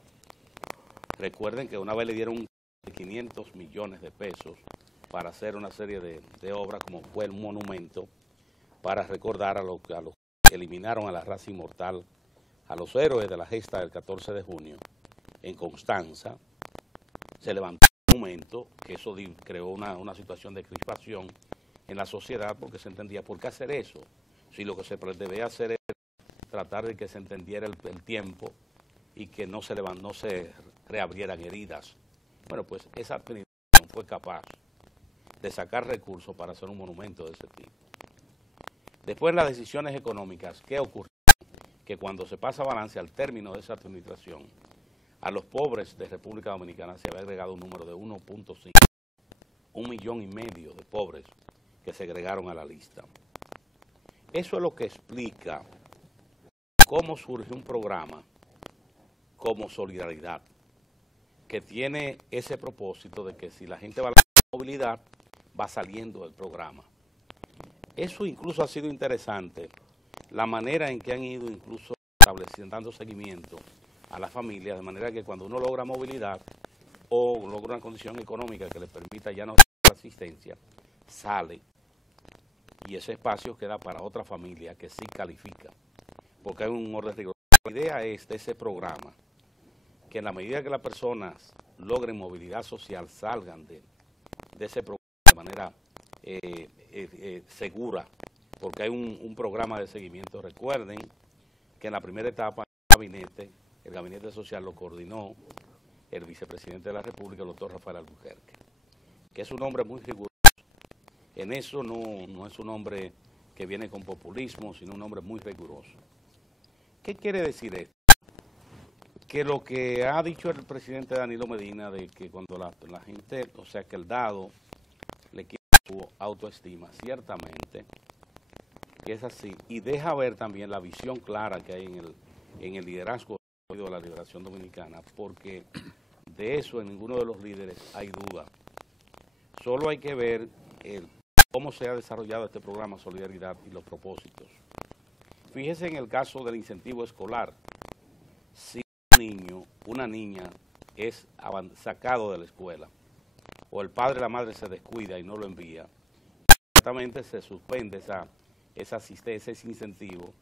Recuerden que una vez le dieron 500 millones de pesos para hacer una serie de obras, como fue el monumento, para recordar a los que eliminaron a la raza inmortal, a los héroes de la gesta del 14 de junio, en Constanza. Se levantó un monumento, que eso creó una situación de crispación en la sociedad, porque se entendía por qué hacer eso, Si lo que se debe hacer es tratar de que se entendiera el tiempo y que no se reabrieran heridas. Bueno, pues esa administración fue capaz de sacar recursos para hacer un monumento de ese tipo. Después, las decisiones económicas, ¿qué ocurrió? Que cuando se pasa balance al término de esa administración, a los pobres de República Dominicana se había agregado un número de 1.5, 1,5 millones de pobres que se agregaron a la lista. Eso es lo que explica cómo surge un programa como Solidaridad, que tiene ese propósito de que si la gente va a la movilidad, va saliendo del programa. Eso incluso ha sido interesante, la manera en que han ido incluso estableciendo, dando seguimiento a las familias, de manera que cuando uno logra movilidad o logra una condición económica que le permita ya no recibir asistencia, sale y ese espacio queda para otra familia que sí califica, porque hay un orden riguroso. La idea es de ese programa que en la medida que las personas logren movilidad social, salgan de ese programa de manera segura, porque hay un programa de seguimiento. Recuerden que en la primera etapa el gabinete social lo coordinó el vicepresidente de la República, el doctor Rafael Albuquerque, que es un hombre muy riguroso. En eso no es un hombre que viene con populismo, sino un hombre muy riguroso. ¿Qué quiere decir esto? Que lo que ha dicho el presidente Danilo Medina, de que cuando la gente, o sea, que el dado le quita su autoestima, ciertamente que es así, y deja ver también la visión clara que hay en el liderazgo de la Liberación Dominicana, porque de eso en ninguno de los líderes hay duda. Solo hay que ver cómo se ha desarrollado este programa Solidaridad y los propósitos. Fíjese en el caso del incentivo escolar. Si un niño, una niña es sacado de la escuela, o el padre o la madre se descuida y no lo envía, inmediatamente se suspende esa asistencia, ese incentivo,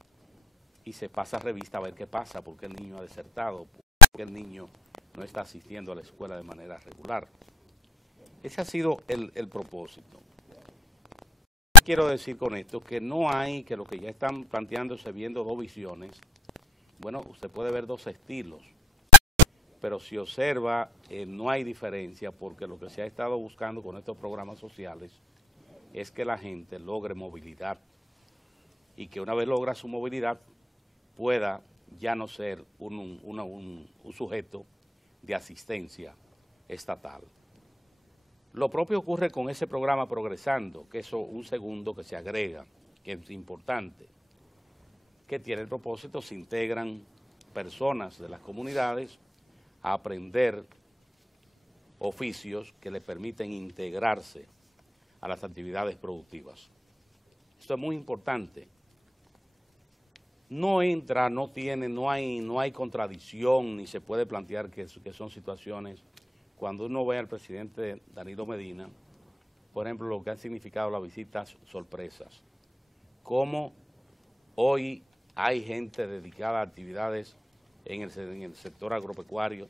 y se pasa a revista a ver qué pasa, porque el niño ha desertado, porque el niño no está asistiendo a la escuela de manera regular. Ese ha sido el propósito. Quiero decir con esto que no hay, que lo que ya están planteándose viendo dos visiones, bueno, usted puede ver dos estilos, pero si observa, no hay diferencia, porque lo que se ha estado buscando con estos programas sociales es que la gente logre movilidad y que una vez logra su movilidad pueda ya no ser un sujeto de asistencia estatal. Lo propio ocurre con ese programa Progresando, que es un segundo que se agrega, que es importante, que tiene el propósito, se integran personas de las comunidades a aprender oficios que le permiten integrarse a las actividades productivas. Esto es muy importante. No entra, no hay contradicción, ni se puede plantear que son situaciones. Cuando uno ve al presidente Danilo Medina, por ejemplo, lo que han significado las visitas sorpresas, cómo hoy hay gente dedicada a actividades en el sector agropecuario,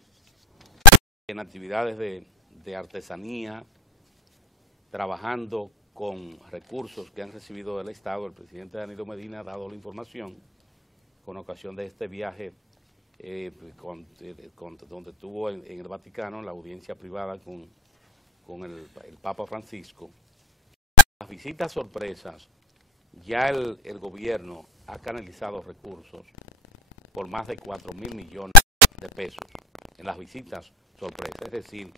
en actividades de artesanía, trabajando con recursos que han recibido del Estado. El presidente Danilo Medina ha dado la información con ocasión de este viaje donde estuvo en el Vaticano, en la audiencia privada con el Papa Francisco. Las visitas sorpresas, ya el gobierno ha canalizado recursos por más de 4.000 millones de pesos en las visitas sorpresas, es decir,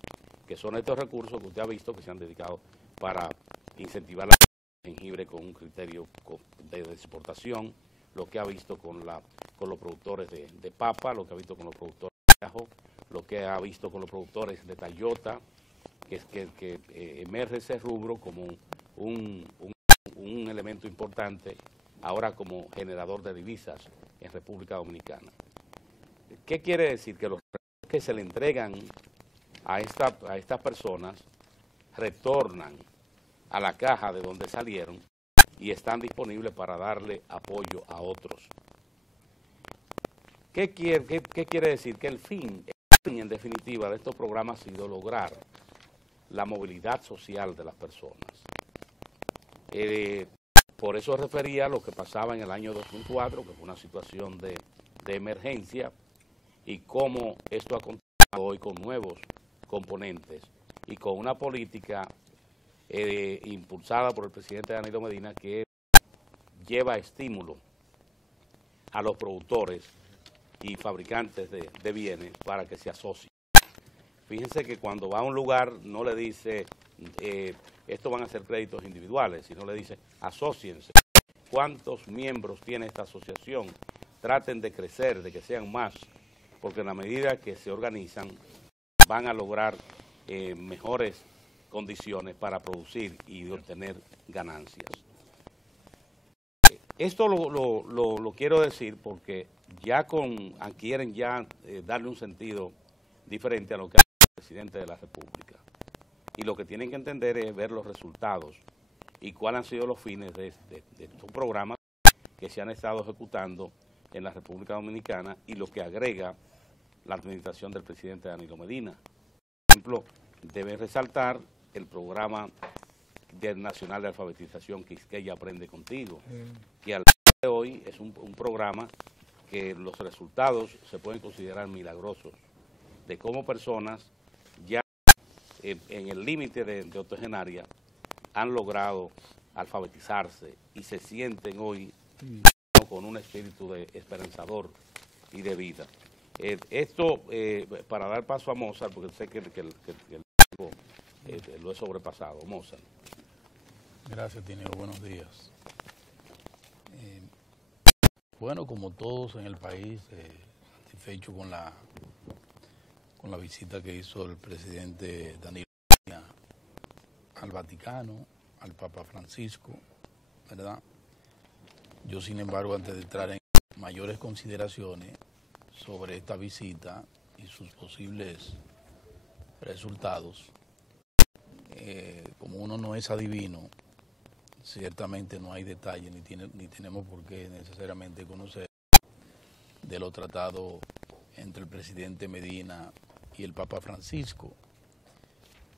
que son estos recursos que usted ha visto que se han dedicado para incentivar la jengibre con un criterio de exportación, lo que ha visto con los productores de papa, lo que ha visto con los productores de ajo, lo que ha visto con los productores de tayota, que emerge ese rubro como un elemento importante ahora como generador de divisas en República Dominicana. ¿Qué quiere decir? Que los recursos que se le entregan a estas personas retornan a la caja de donde salieron y están disponibles para darle apoyo a otros. ¿Qué quiere decir? Que el fin, en definitiva, de estos programas ha sido lograr la movilidad social de las personas. por eso refería a lo que pasaba en el año 2004, que fue una situación de emergencia, y cómo esto ha continuado hoy con nuevos componentes y con una política impulsada por el presidente Danilo Medina que lleva estímulo a los productores y fabricantes de bienes para que se asocien. Fíjense que cuando va a un lugar no le dice, esto van a ser créditos individuales, sino le dice, asóciense. ¿Cuántos miembros tiene esta asociación? Traten de crecer, de que sean más, porque en la medida que se organizan van a lograr mejores condiciones para producir y obtener ganancias. Esto lo quiero decir porque ya quieren darle un sentido diferente a lo que hace el presidente de la República. Y lo que tienen que entender es ver los resultados y cuáles han sido los fines de estos programas que se han estado ejecutando en la República Dominicana y lo que agrega la administración del presidente Danilo Medina. Por ejemplo, deben resaltar el programa nacional de alfabetización Quisqueya Aprende Contigo, que al día de hoy es un programa que los resultados se pueden considerar milagrosos, de cómo personas ya en el límite de octogenaria han logrado alfabetizarse y se sienten hoy con un espíritu de esperanzador y de vida. Esto, para dar paso a Mozart, porque sé que el tiempo lo he sobrepasado. Mozart. Gracias, Tineo. Buenos días. Bueno, como todos en el país, satisfecho con la visita que hizo el presidente Danilo Medina al Vaticano, al Papa Francisco, ¿verdad? Yo, sin embargo, antes de entrar en mayores consideraciones sobre esta visita y sus posibles resultados, como uno no es adivino, ciertamente no hay detalles ni tenemos por qué necesariamente conocer de lo tratado entre el presidente Medina y el Papa Francisco.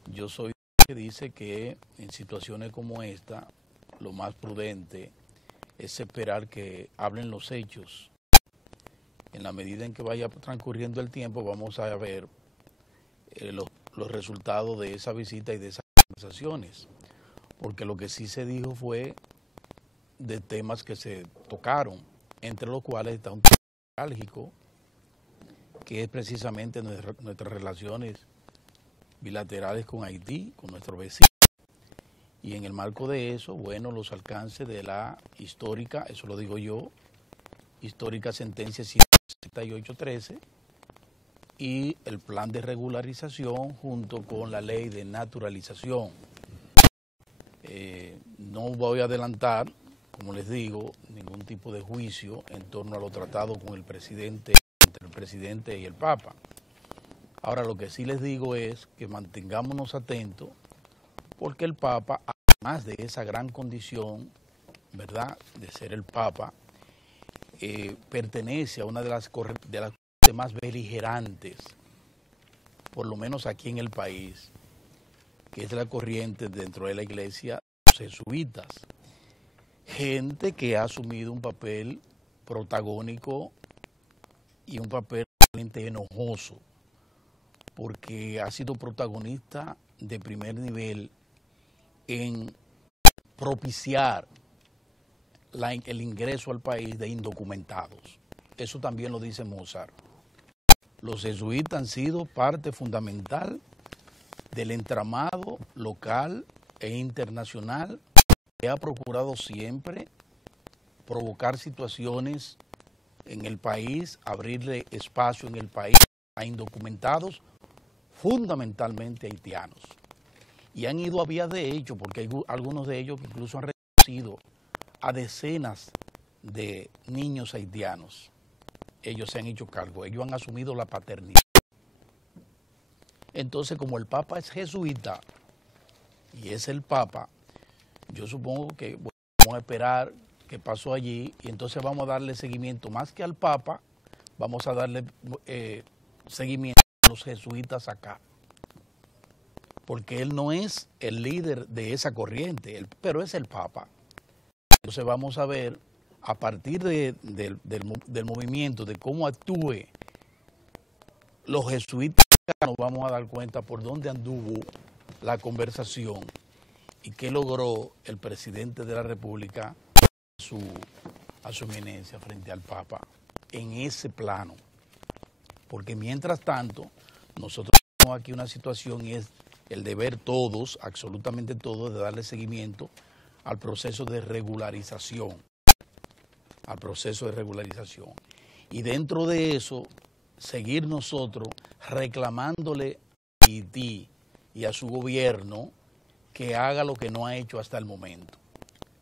Yo soy que dice que en situaciones como esta lo más prudente es esperar que hablen los hechos. En la medida en que vaya transcurriendo el tiempo vamos a ver los resultados de esa visita y de esas conversaciones, porque lo que sí se dijo fue de temas que se tocaron, entre los cuales está un tema álgico, que es precisamente nuestras relaciones bilaterales con Haití, con nuestros vecinos. Y en el marco de eso, bueno, los alcances de la histórica, eso lo digo yo, histórica sentencia 168-13 y el plan de regularización junto con la ley de naturalización. No voy a adelantar, como les digo, ningún tipo de juicio en torno a lo tratado con el presidente, entre el presidente y el Papa. Ahora, lo que sí les digo es que mantengámonos atentos porque el Papa, además de esa gran condición, ¿verdad?, de ser el Papa, pertenece a una de las corrientes más beligerantes, por lo menos aquí en el país, que es la corriente dentro de la iglesia de los jesuitas. Gente que ha asumido un papel protagónico y un papel realmente enojoso, porque ha sido protagonista de primer nivel en propiciar el ingreso al país de indocumentados. Eso también lo dice Mozart. Los jesuitas han sido parte fundamental del entramado local e internacional que ha procurado siempre provocar situaciones en el país, abrirle espacio en el país a indocumentados, fundamentalmente haitianos. Y han ido a vía de hecho, porque hay algunos de ellos que incluso han reducido a decenas de niños haitianos. Ellos se han hecho cargo, ellos han asumido la paternidad. Entonces, como el Papa es jesuita y es el Papa, yo supongo que vamos a esperar qué pasó allí y entonces vamos a darle seguimiento más que al Papa, vamos a darle seguimiento a los jesuitas acá. Porque él no es el líder de esa corriente, pero es el Papa. Entonces vamos a ver, a partir del movimiento, de cómo actúe los jesuitas, nos vamos a dar cuenta por dónde anduvo la conversación y qué logró el presidente de la República a su eminencia frente al Papa en ese plano. Porque mientras tanto, nosotros tenemos aquí una situación y es el deber todos, absolutamente todos, de darle seguimiento al proceso de regularización. Al proceso de regularización. Y dentro de eso, seguir nosotros reclamándole a Haití y a su gobierno que haga lo que no ha hecho hasta el momento,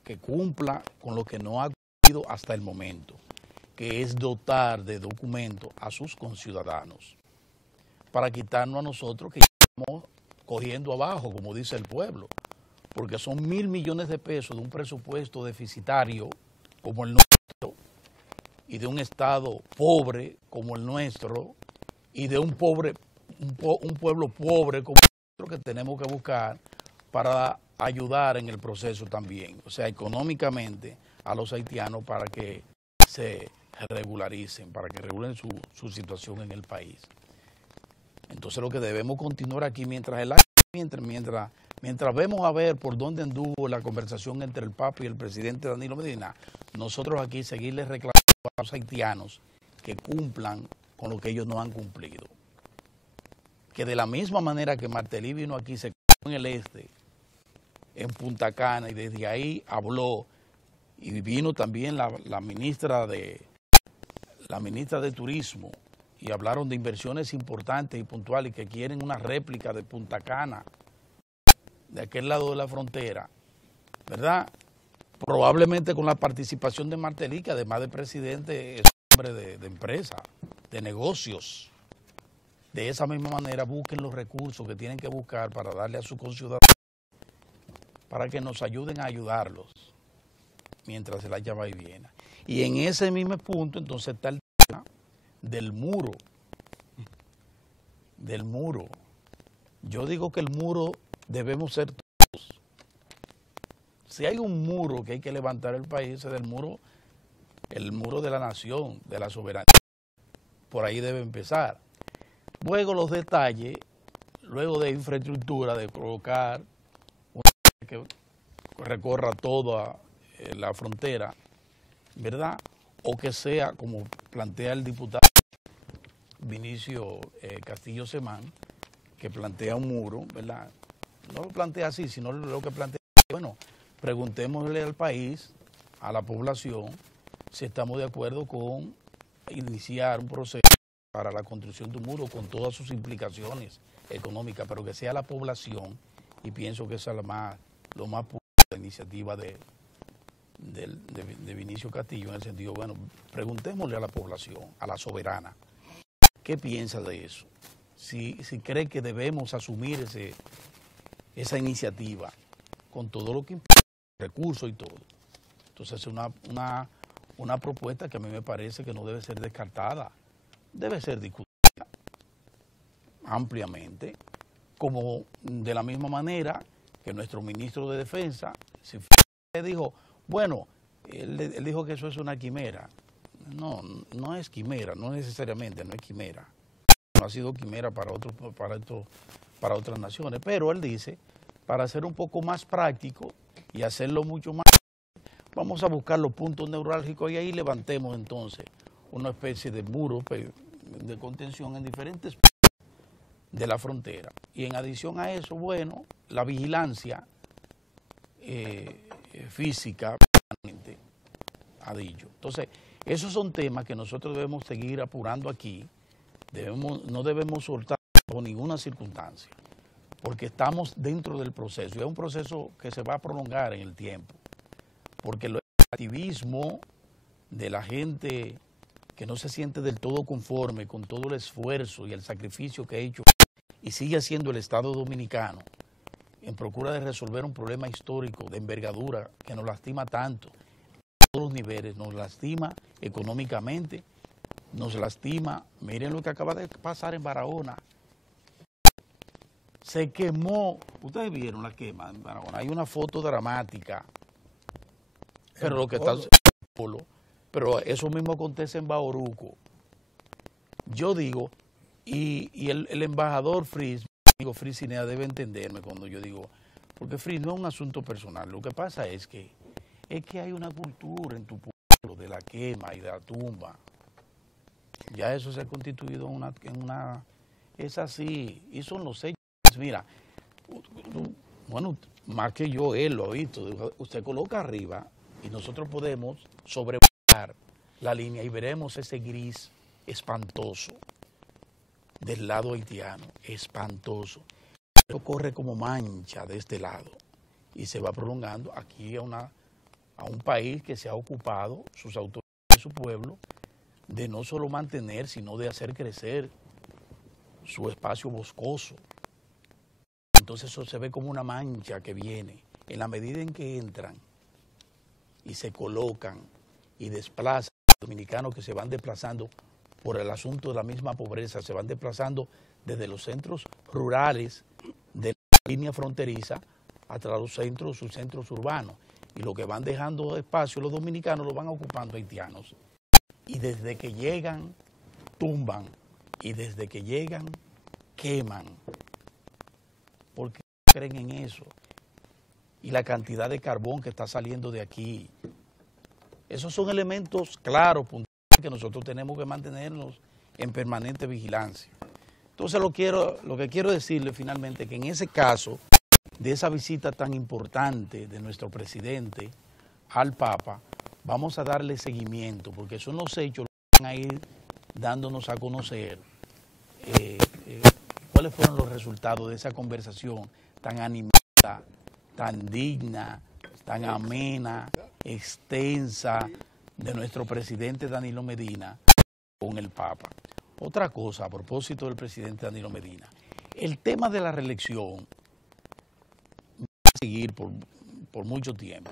que cumpla con lo que no ha cumplido hasta el momento, que es dotar de documentos a sus conciudadanos, para quitarnos a nosotros que estamos cogiendo abajo, como dice el pueblo, porque son 1.000 millones de pesos de un presupuesto deficitario como el nuestro, y de un Estado pobre como el nuestro, y de un pueblo pobre como el nuestro, que tenemos que buscar para ayudar en el proceso también, o sea, económicamente a los haitianos para que se regularicen, para que regulen su situación en el país. Entonces lo que debemos continuar aquí mientras vemos a ver por dónde anduvo la conversación entre el Papa y el presidente Danilo Medina, nosotros aquí seguirles reclamando a los haitianos que cumplan con lo que ellos no han cumplido. Que de la misma manera que Martelly vino aquí, se quedó en el este, en Punta Cana, y desde ahí habló, y vino también la ministra de Turismo, y hablaron de inversiones importantes y puntuales que quieren una réplica de Punta Cana, de aquel lado de la frontera, ¿verdad? Probablemente con la participación de Martelly, que además de presidente es hombre de empresa, de negocios. De esa misma manera busquen los recursos que tienen que buscar para darle a sus conciudadanos, para que nos ayuden a ayudarlos mientras el haya va y viene. Y en ese mismo punto entonces está el tema del muro. Del muro. Yo digo que el muro debemos ser todos. Si hay un muro que hay que levantar el país, es el muro de la nación, de la soberanía. Por ahí debe empezar. Luego los detalles, luego de infraestructura, de colocar que recorra toda la frontera, ¿verdad? O que sea, como plantea el diputado Vinicio Castillo Semán, que plantea un muro, ¿verdad? No lo plantea así, sino lo que plantea, bueno, preguntémosle al país, a la población, si estamos de acuerdo con iniciar un proceso para la construcción de un muro con todas sus implicaciones económicas, pero que sea la población, y pienso que esa es lo más pura la iniciativa de Vinicio Castillo, en el sentido, bueno, preguntémosle a la población, a la soberana, ¿qué piensa de eso? Si cree que debemos asumir esa iniciativa con todo lo que implica, recursos y todo. Entonces es una propuesta que a mí me parece que no debe ser descartada, debe ser discutida ampliamente, como de la misma manera que nuestro ministro de Defensa dijo, bueno, él dijo que eso es una quimera. No es quimera, no necesariamente, no es quimera. No ha sido quimera para otras naciones, pero él dice, para ser un poco más práctico y hacerlo mucho más, vamos a buscar los puntos neurálgicos y ahí levantemos entonces una especie de muro de contención en diferentes puntos de la frontera. Y en adición a eso, bueno, la vigilancia física permanente, ha dicho. Entonces, esos son temas que nosotros debemos seguir apurando aquí. No debemos soltar bajo ninguna circunstancia, porque estamos dentro del proceso. Y es un proceso que se va a prolongar en el tiempo, porque el activismo de la gente que no se siente del todo conforme con todo el esfuerzo y el sacrificio que ha hecho y sigue haciendo el Estado Dominicano en procura de resolver un problema histórico de envergadura que nos lastima tanto a todos los niveles, nos lastima económicamente, nos lastima. Miren lo que acaba de pasar en Barahona. Se quemó, ustedes vieron la quema en Barahona, hay una foto dramática. Pero lo que está solo, pero eso mismo acontece en Bauruco. Yo digo, y el embajador Fritz, digo, Fritz Cinea debe entenderme cuando yo digo, porque Fritz no es un asunto personal, lo que pasa es que hay una cultura en tu pueblo de la quema y de la tumba. Ya eso se ha constituido en una es así, y son los hechos. Mira, bueno, más que yo, él lo ha visto, usted coloca arriba y nosotros podemos sobrevolar la línea y veremos ese gris espantoso del lado haitiano, espantoso. Esto corre como mancha de este lado y se va prolongando aquí a un país que se ha ocupado, sus autoridades de su pueblo, de no solo mantener, sino de hacer crecer su espacio boscoso. Entonces eso se ve como una mancha que viene. En la medida en que entran y se colocan y desplazan a los dominicanos que se van desplazando por el asunto de la misma pobreza, se van desplazando desde los centros rurales de la línea fronteriza hasta los centros, sus centros urbanos. Y lo que van dejando espacio los dominicanos lo van ocupando haitianos. Y desde que llegan, tumban. Y desde que llegan, queman. ¿Por qué creen en eso? Y la cantidad de carbón que está saliendo de aquí. Esos son elementos claros, puntuales, que nosotros tenemos que mantenernos en permanente vigilancia. Entonces lo que quiero decirle finalmente, que en ese caso de esa visita tan importante de nuestro presidente al Papa, vamos a darle seguimiento, porque son los hechos que van a ir dándonos a conocer cuáles fueron los resultados de esa conversación tan animada, tan digna, tan amena, extensa de nuestro presidente Danilo Medina con el Papa. Otra cosa a propósito del presidente Danilo Medina, el tema de la reelección va a seguir por mucho tiempo.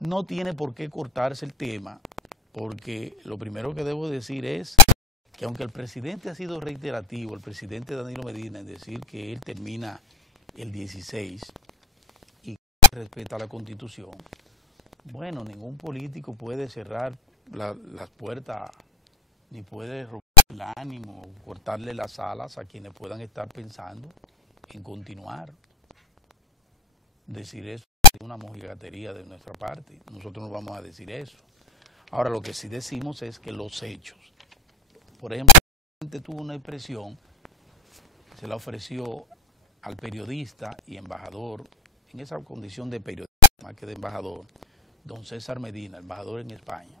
No tiene por qué cortarse el tema, porque lo primero que debo decir es que aunque el presidente ha sido reiterativo, el presidente Danilo Medina, en decir que él termina el 16 y respeta la Constitución, bueno, ningún político puede cerrar las puertas, ni puede romper el ánimo, cortarle las alas a quienes puedan estar pensando en continuar. Decir eso es una mojigatería de nuestra parte. Nosotros no vamos a decir eso. Ahora, lo que sí decimos es que los hechos. Por ejemplo, el presidente tuvo una expresión, se la ofreció al periodista y embajador, en esa condición de periodista, más que de embajador, don César Medina, embajador en España.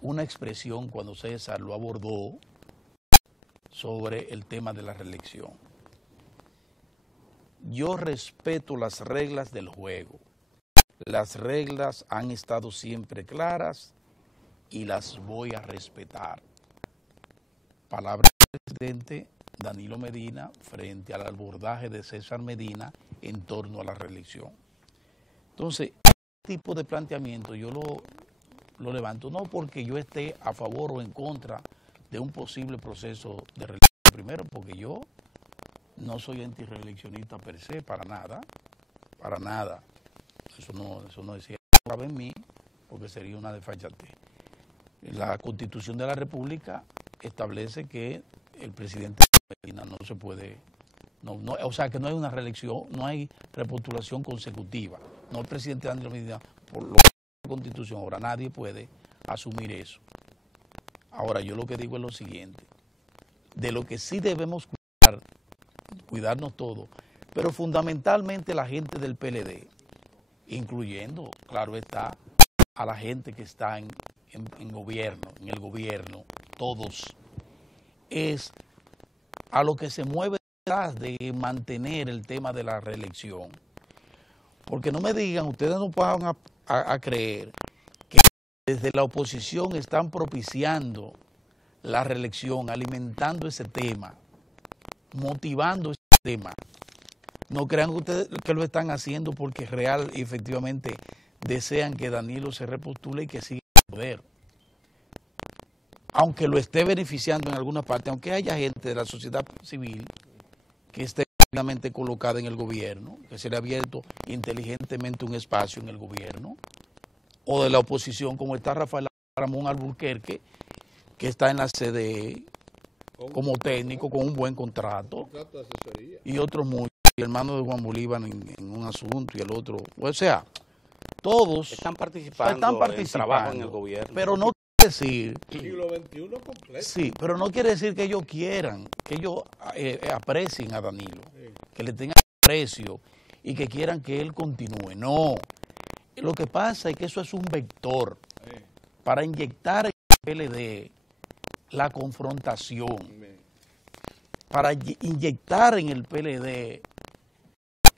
Una expresión cuando César lo abordó sobre el tema de la reelección. Yo respeto las reglas del juego. Las reglas han estado siempre claras y las voy a respetar. Palabra del presidente Danilo Medina frente al abordaje de César Medina en torno a la reelección. Entonces, este tipo de planteamiento yo lo levanto no porque yo esté a favor o en contra de un posible proceso de reelección. Primero, porque yo no soy antirreeleccionista per se, para nada. Eso no decía nada en mí, porque sería una desfachatez. La Constitución de la República establece que el presidente Medina no se puede, o sea, que no hay una reelección, no hay repostulación consecutiva. No el presidente Danilo Medina, por lo que dice la Constitución, ahora nadie puede asumir eso. Ahora, yo lo que digo es lo siguiente, de lo que sí debemos cuidarnos todos, pero fundamentalmente la gente del PLD, incluyendo, claro está, a la gente que está en el gobierno, todos, es a lo que se mueve detrás de mantener el tema de la reelección. Porque no me digan, ustedes no van a creer que desde la oposición están propiciando la reelección, alimentando ese tema, motivando ese tema. No crean ustedes que lo están haciendo porque real y efectivamente desean que Danilo se repostule y que siga en el poder. Aunque lo esté beneficiando en alguna parte, aunque haya gente de la sociedad civil que esté plenamente colocada en el gobierno, que se le ha abierto inteligentemente un espacio en el gobierno, o de la oposición, como está Rafael Ramón Alburquerque, que está en la CDE como técnico con un buen contrato, y otros muchos, el hermano de Juan Bolívar en un asunto y el otro, o sea, todos están participando en trabajo en el gobierno. Pero no quiere decir, siglo XXI completo. sí, pero no quiere decir que ellos quieran, que ellos aprecien a Danilo, que le tengan aprecio y que quieran que él continúe. No, lo que pasa es que eso es un vector para inyectar en el PLD la confrontación, para inyectar en el PLD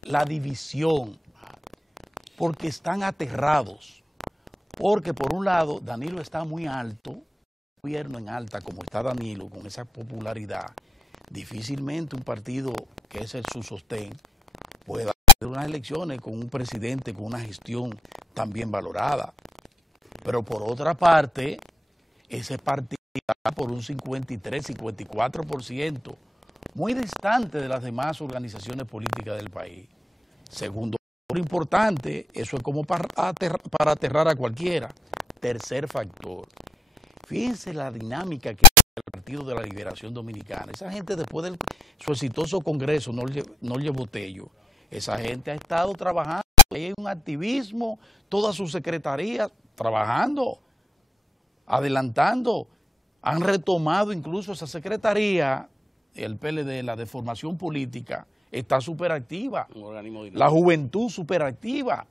la división, porque están aterrados, porque por un lado Danilo está muy alto, gobierno en alta como está Danilo, con esa popularidad, difícilmente un partido que es su sostén pueda hacer unas elecciones con un presidente con una gestión tan bien valorada. Pero por otra parte, ese partido está por un 53, 54%, muy distante de las demás organizaciones políticas del país. Segundo, por importante, eso es como para aterrar a cualquiera. Tercer factor, fíjense la dinámica que el Partido de la Liberación Dominicana. Esa gente después de su exitoso congreso, Norge Botello, esa gente ha estado trabajando, hay un activismo, todas sus secretarías trabajando, adelantando, han retomado incluso esa secretaría, el PLD, la de formación política, está súper activa, la juventud súper activa,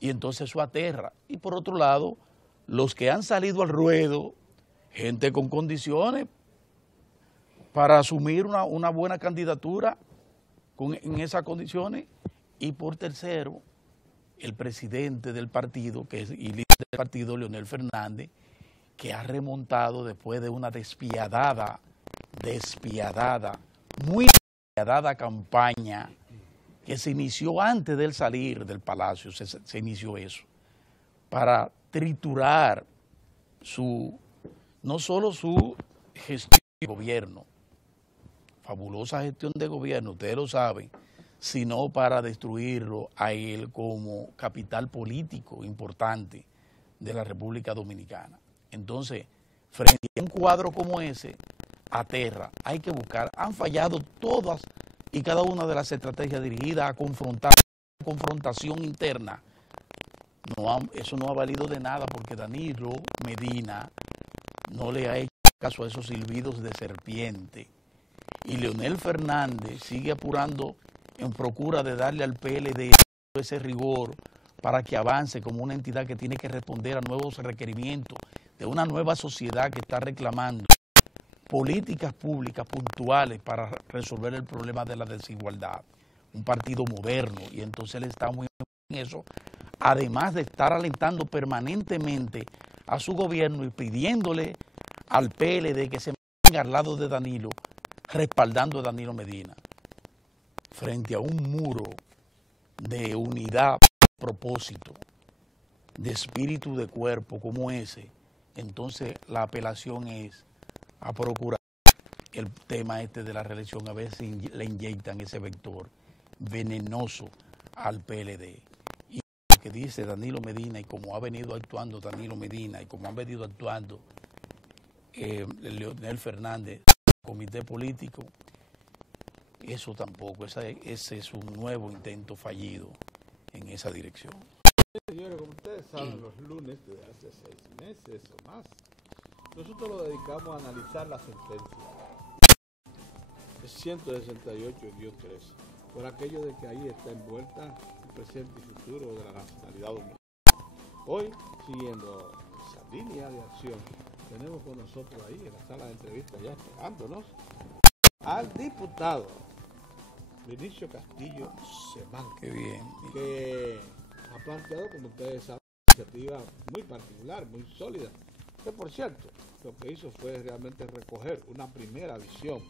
y entonces eso aterra. Y por otro lado, los que han salido al ruedo, gente con condiciones para asumir una buena candidatura en esas condiciones, y por tercero, el presidente del partido, que es y líder del partido, Leonel Fernández, que ha remontado después de una despiadada, muy despiadada campaña que se inició antes de él salir del palacio, se inició eso, para triturar no solo su gestión de gobierno, fabulosa gestión de gobierno, ustedes lo saben, sino para destruirlo a él como capital político importante de la República Dominicana. Entonces, frente a un cuadro como ese, aterra, hay que buscar, han fallado todas y cada una de las estrategias dirigidas a confrontación interna. Eso no ha valido de nada porque Danilo Medina no le ha hecho caso a esos silbidos de serpiente. Y Leonel Fernández sigue apurando en procura de darle al PLD ese rigor para que avance como una entidad que tiene que responder a nuevos requerimientos de una nueva sociedad que está reclamando políticas públicas puntuales para resolver el problema de la desigualdad. Un partido moderno, y entonces él está muy en eso, además de estar alentando permanentemente a su gobierno y pidiéndole al PLD que se mantenga al lado de Danilo, respaldando a Danilo Medina. Frente a un muro de unidad, propósito, de espíritu de cuerpo como ese, entonces la apelación es a procurar el tema este de la reelección, a ver si le inyectan ese vector venenoso al PLD. Y lo que dice Danilo Medina y como ha venido actuando Danilo Medina y como han venido actuando Leonel Fernández, comité político, eso tampoco, ese es un nuevo intento fallido en esa dirección. Señores, como ustedes saben, los lunes de hace 6 meses o más, nosotros lo dedicamos a analizar la sentencia 168-13, por aquello de que ahí está envuelta el presente y futuro de la nacionalidad dominicana. Hoy, siguiendo esa línea de acción, tenemos con nosotros ahí en la sala de entrevistas ya esperándonos al diputado Vinicio Castillo Semán. Qué bien. Que ha planteado, como ustedes saben, una iniciativa muy particular, muy sólida, que por cierto, lo que hizo fue realmente recoger una primera visión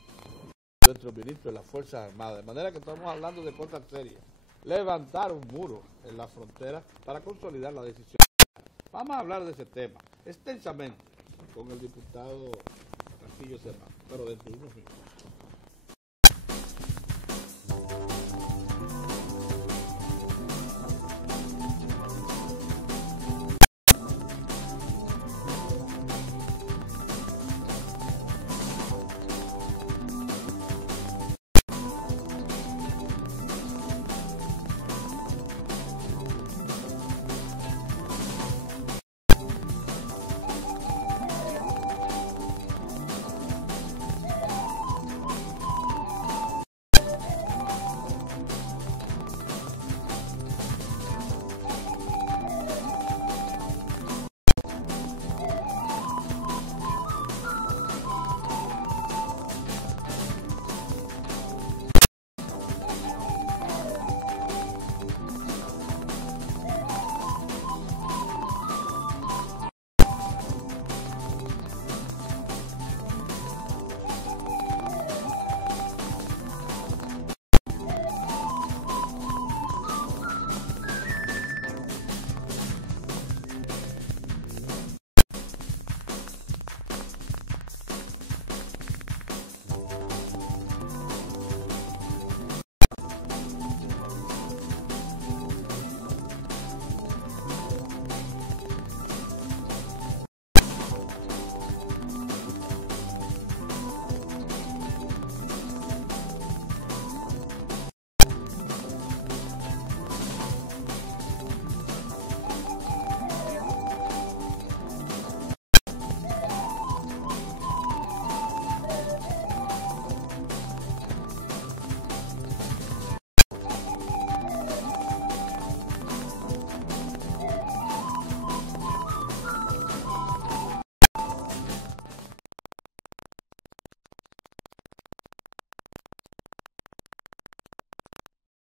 de nuestro ministro de las Fuerzas Armadas, de manera que estamos hablando de cosas serias. Levantar un muro en la frontera para consolidar la decisión. Vamos a hablar de ese tema extensamente con el diputado Castillo Semán, pero dentro de unos minutos.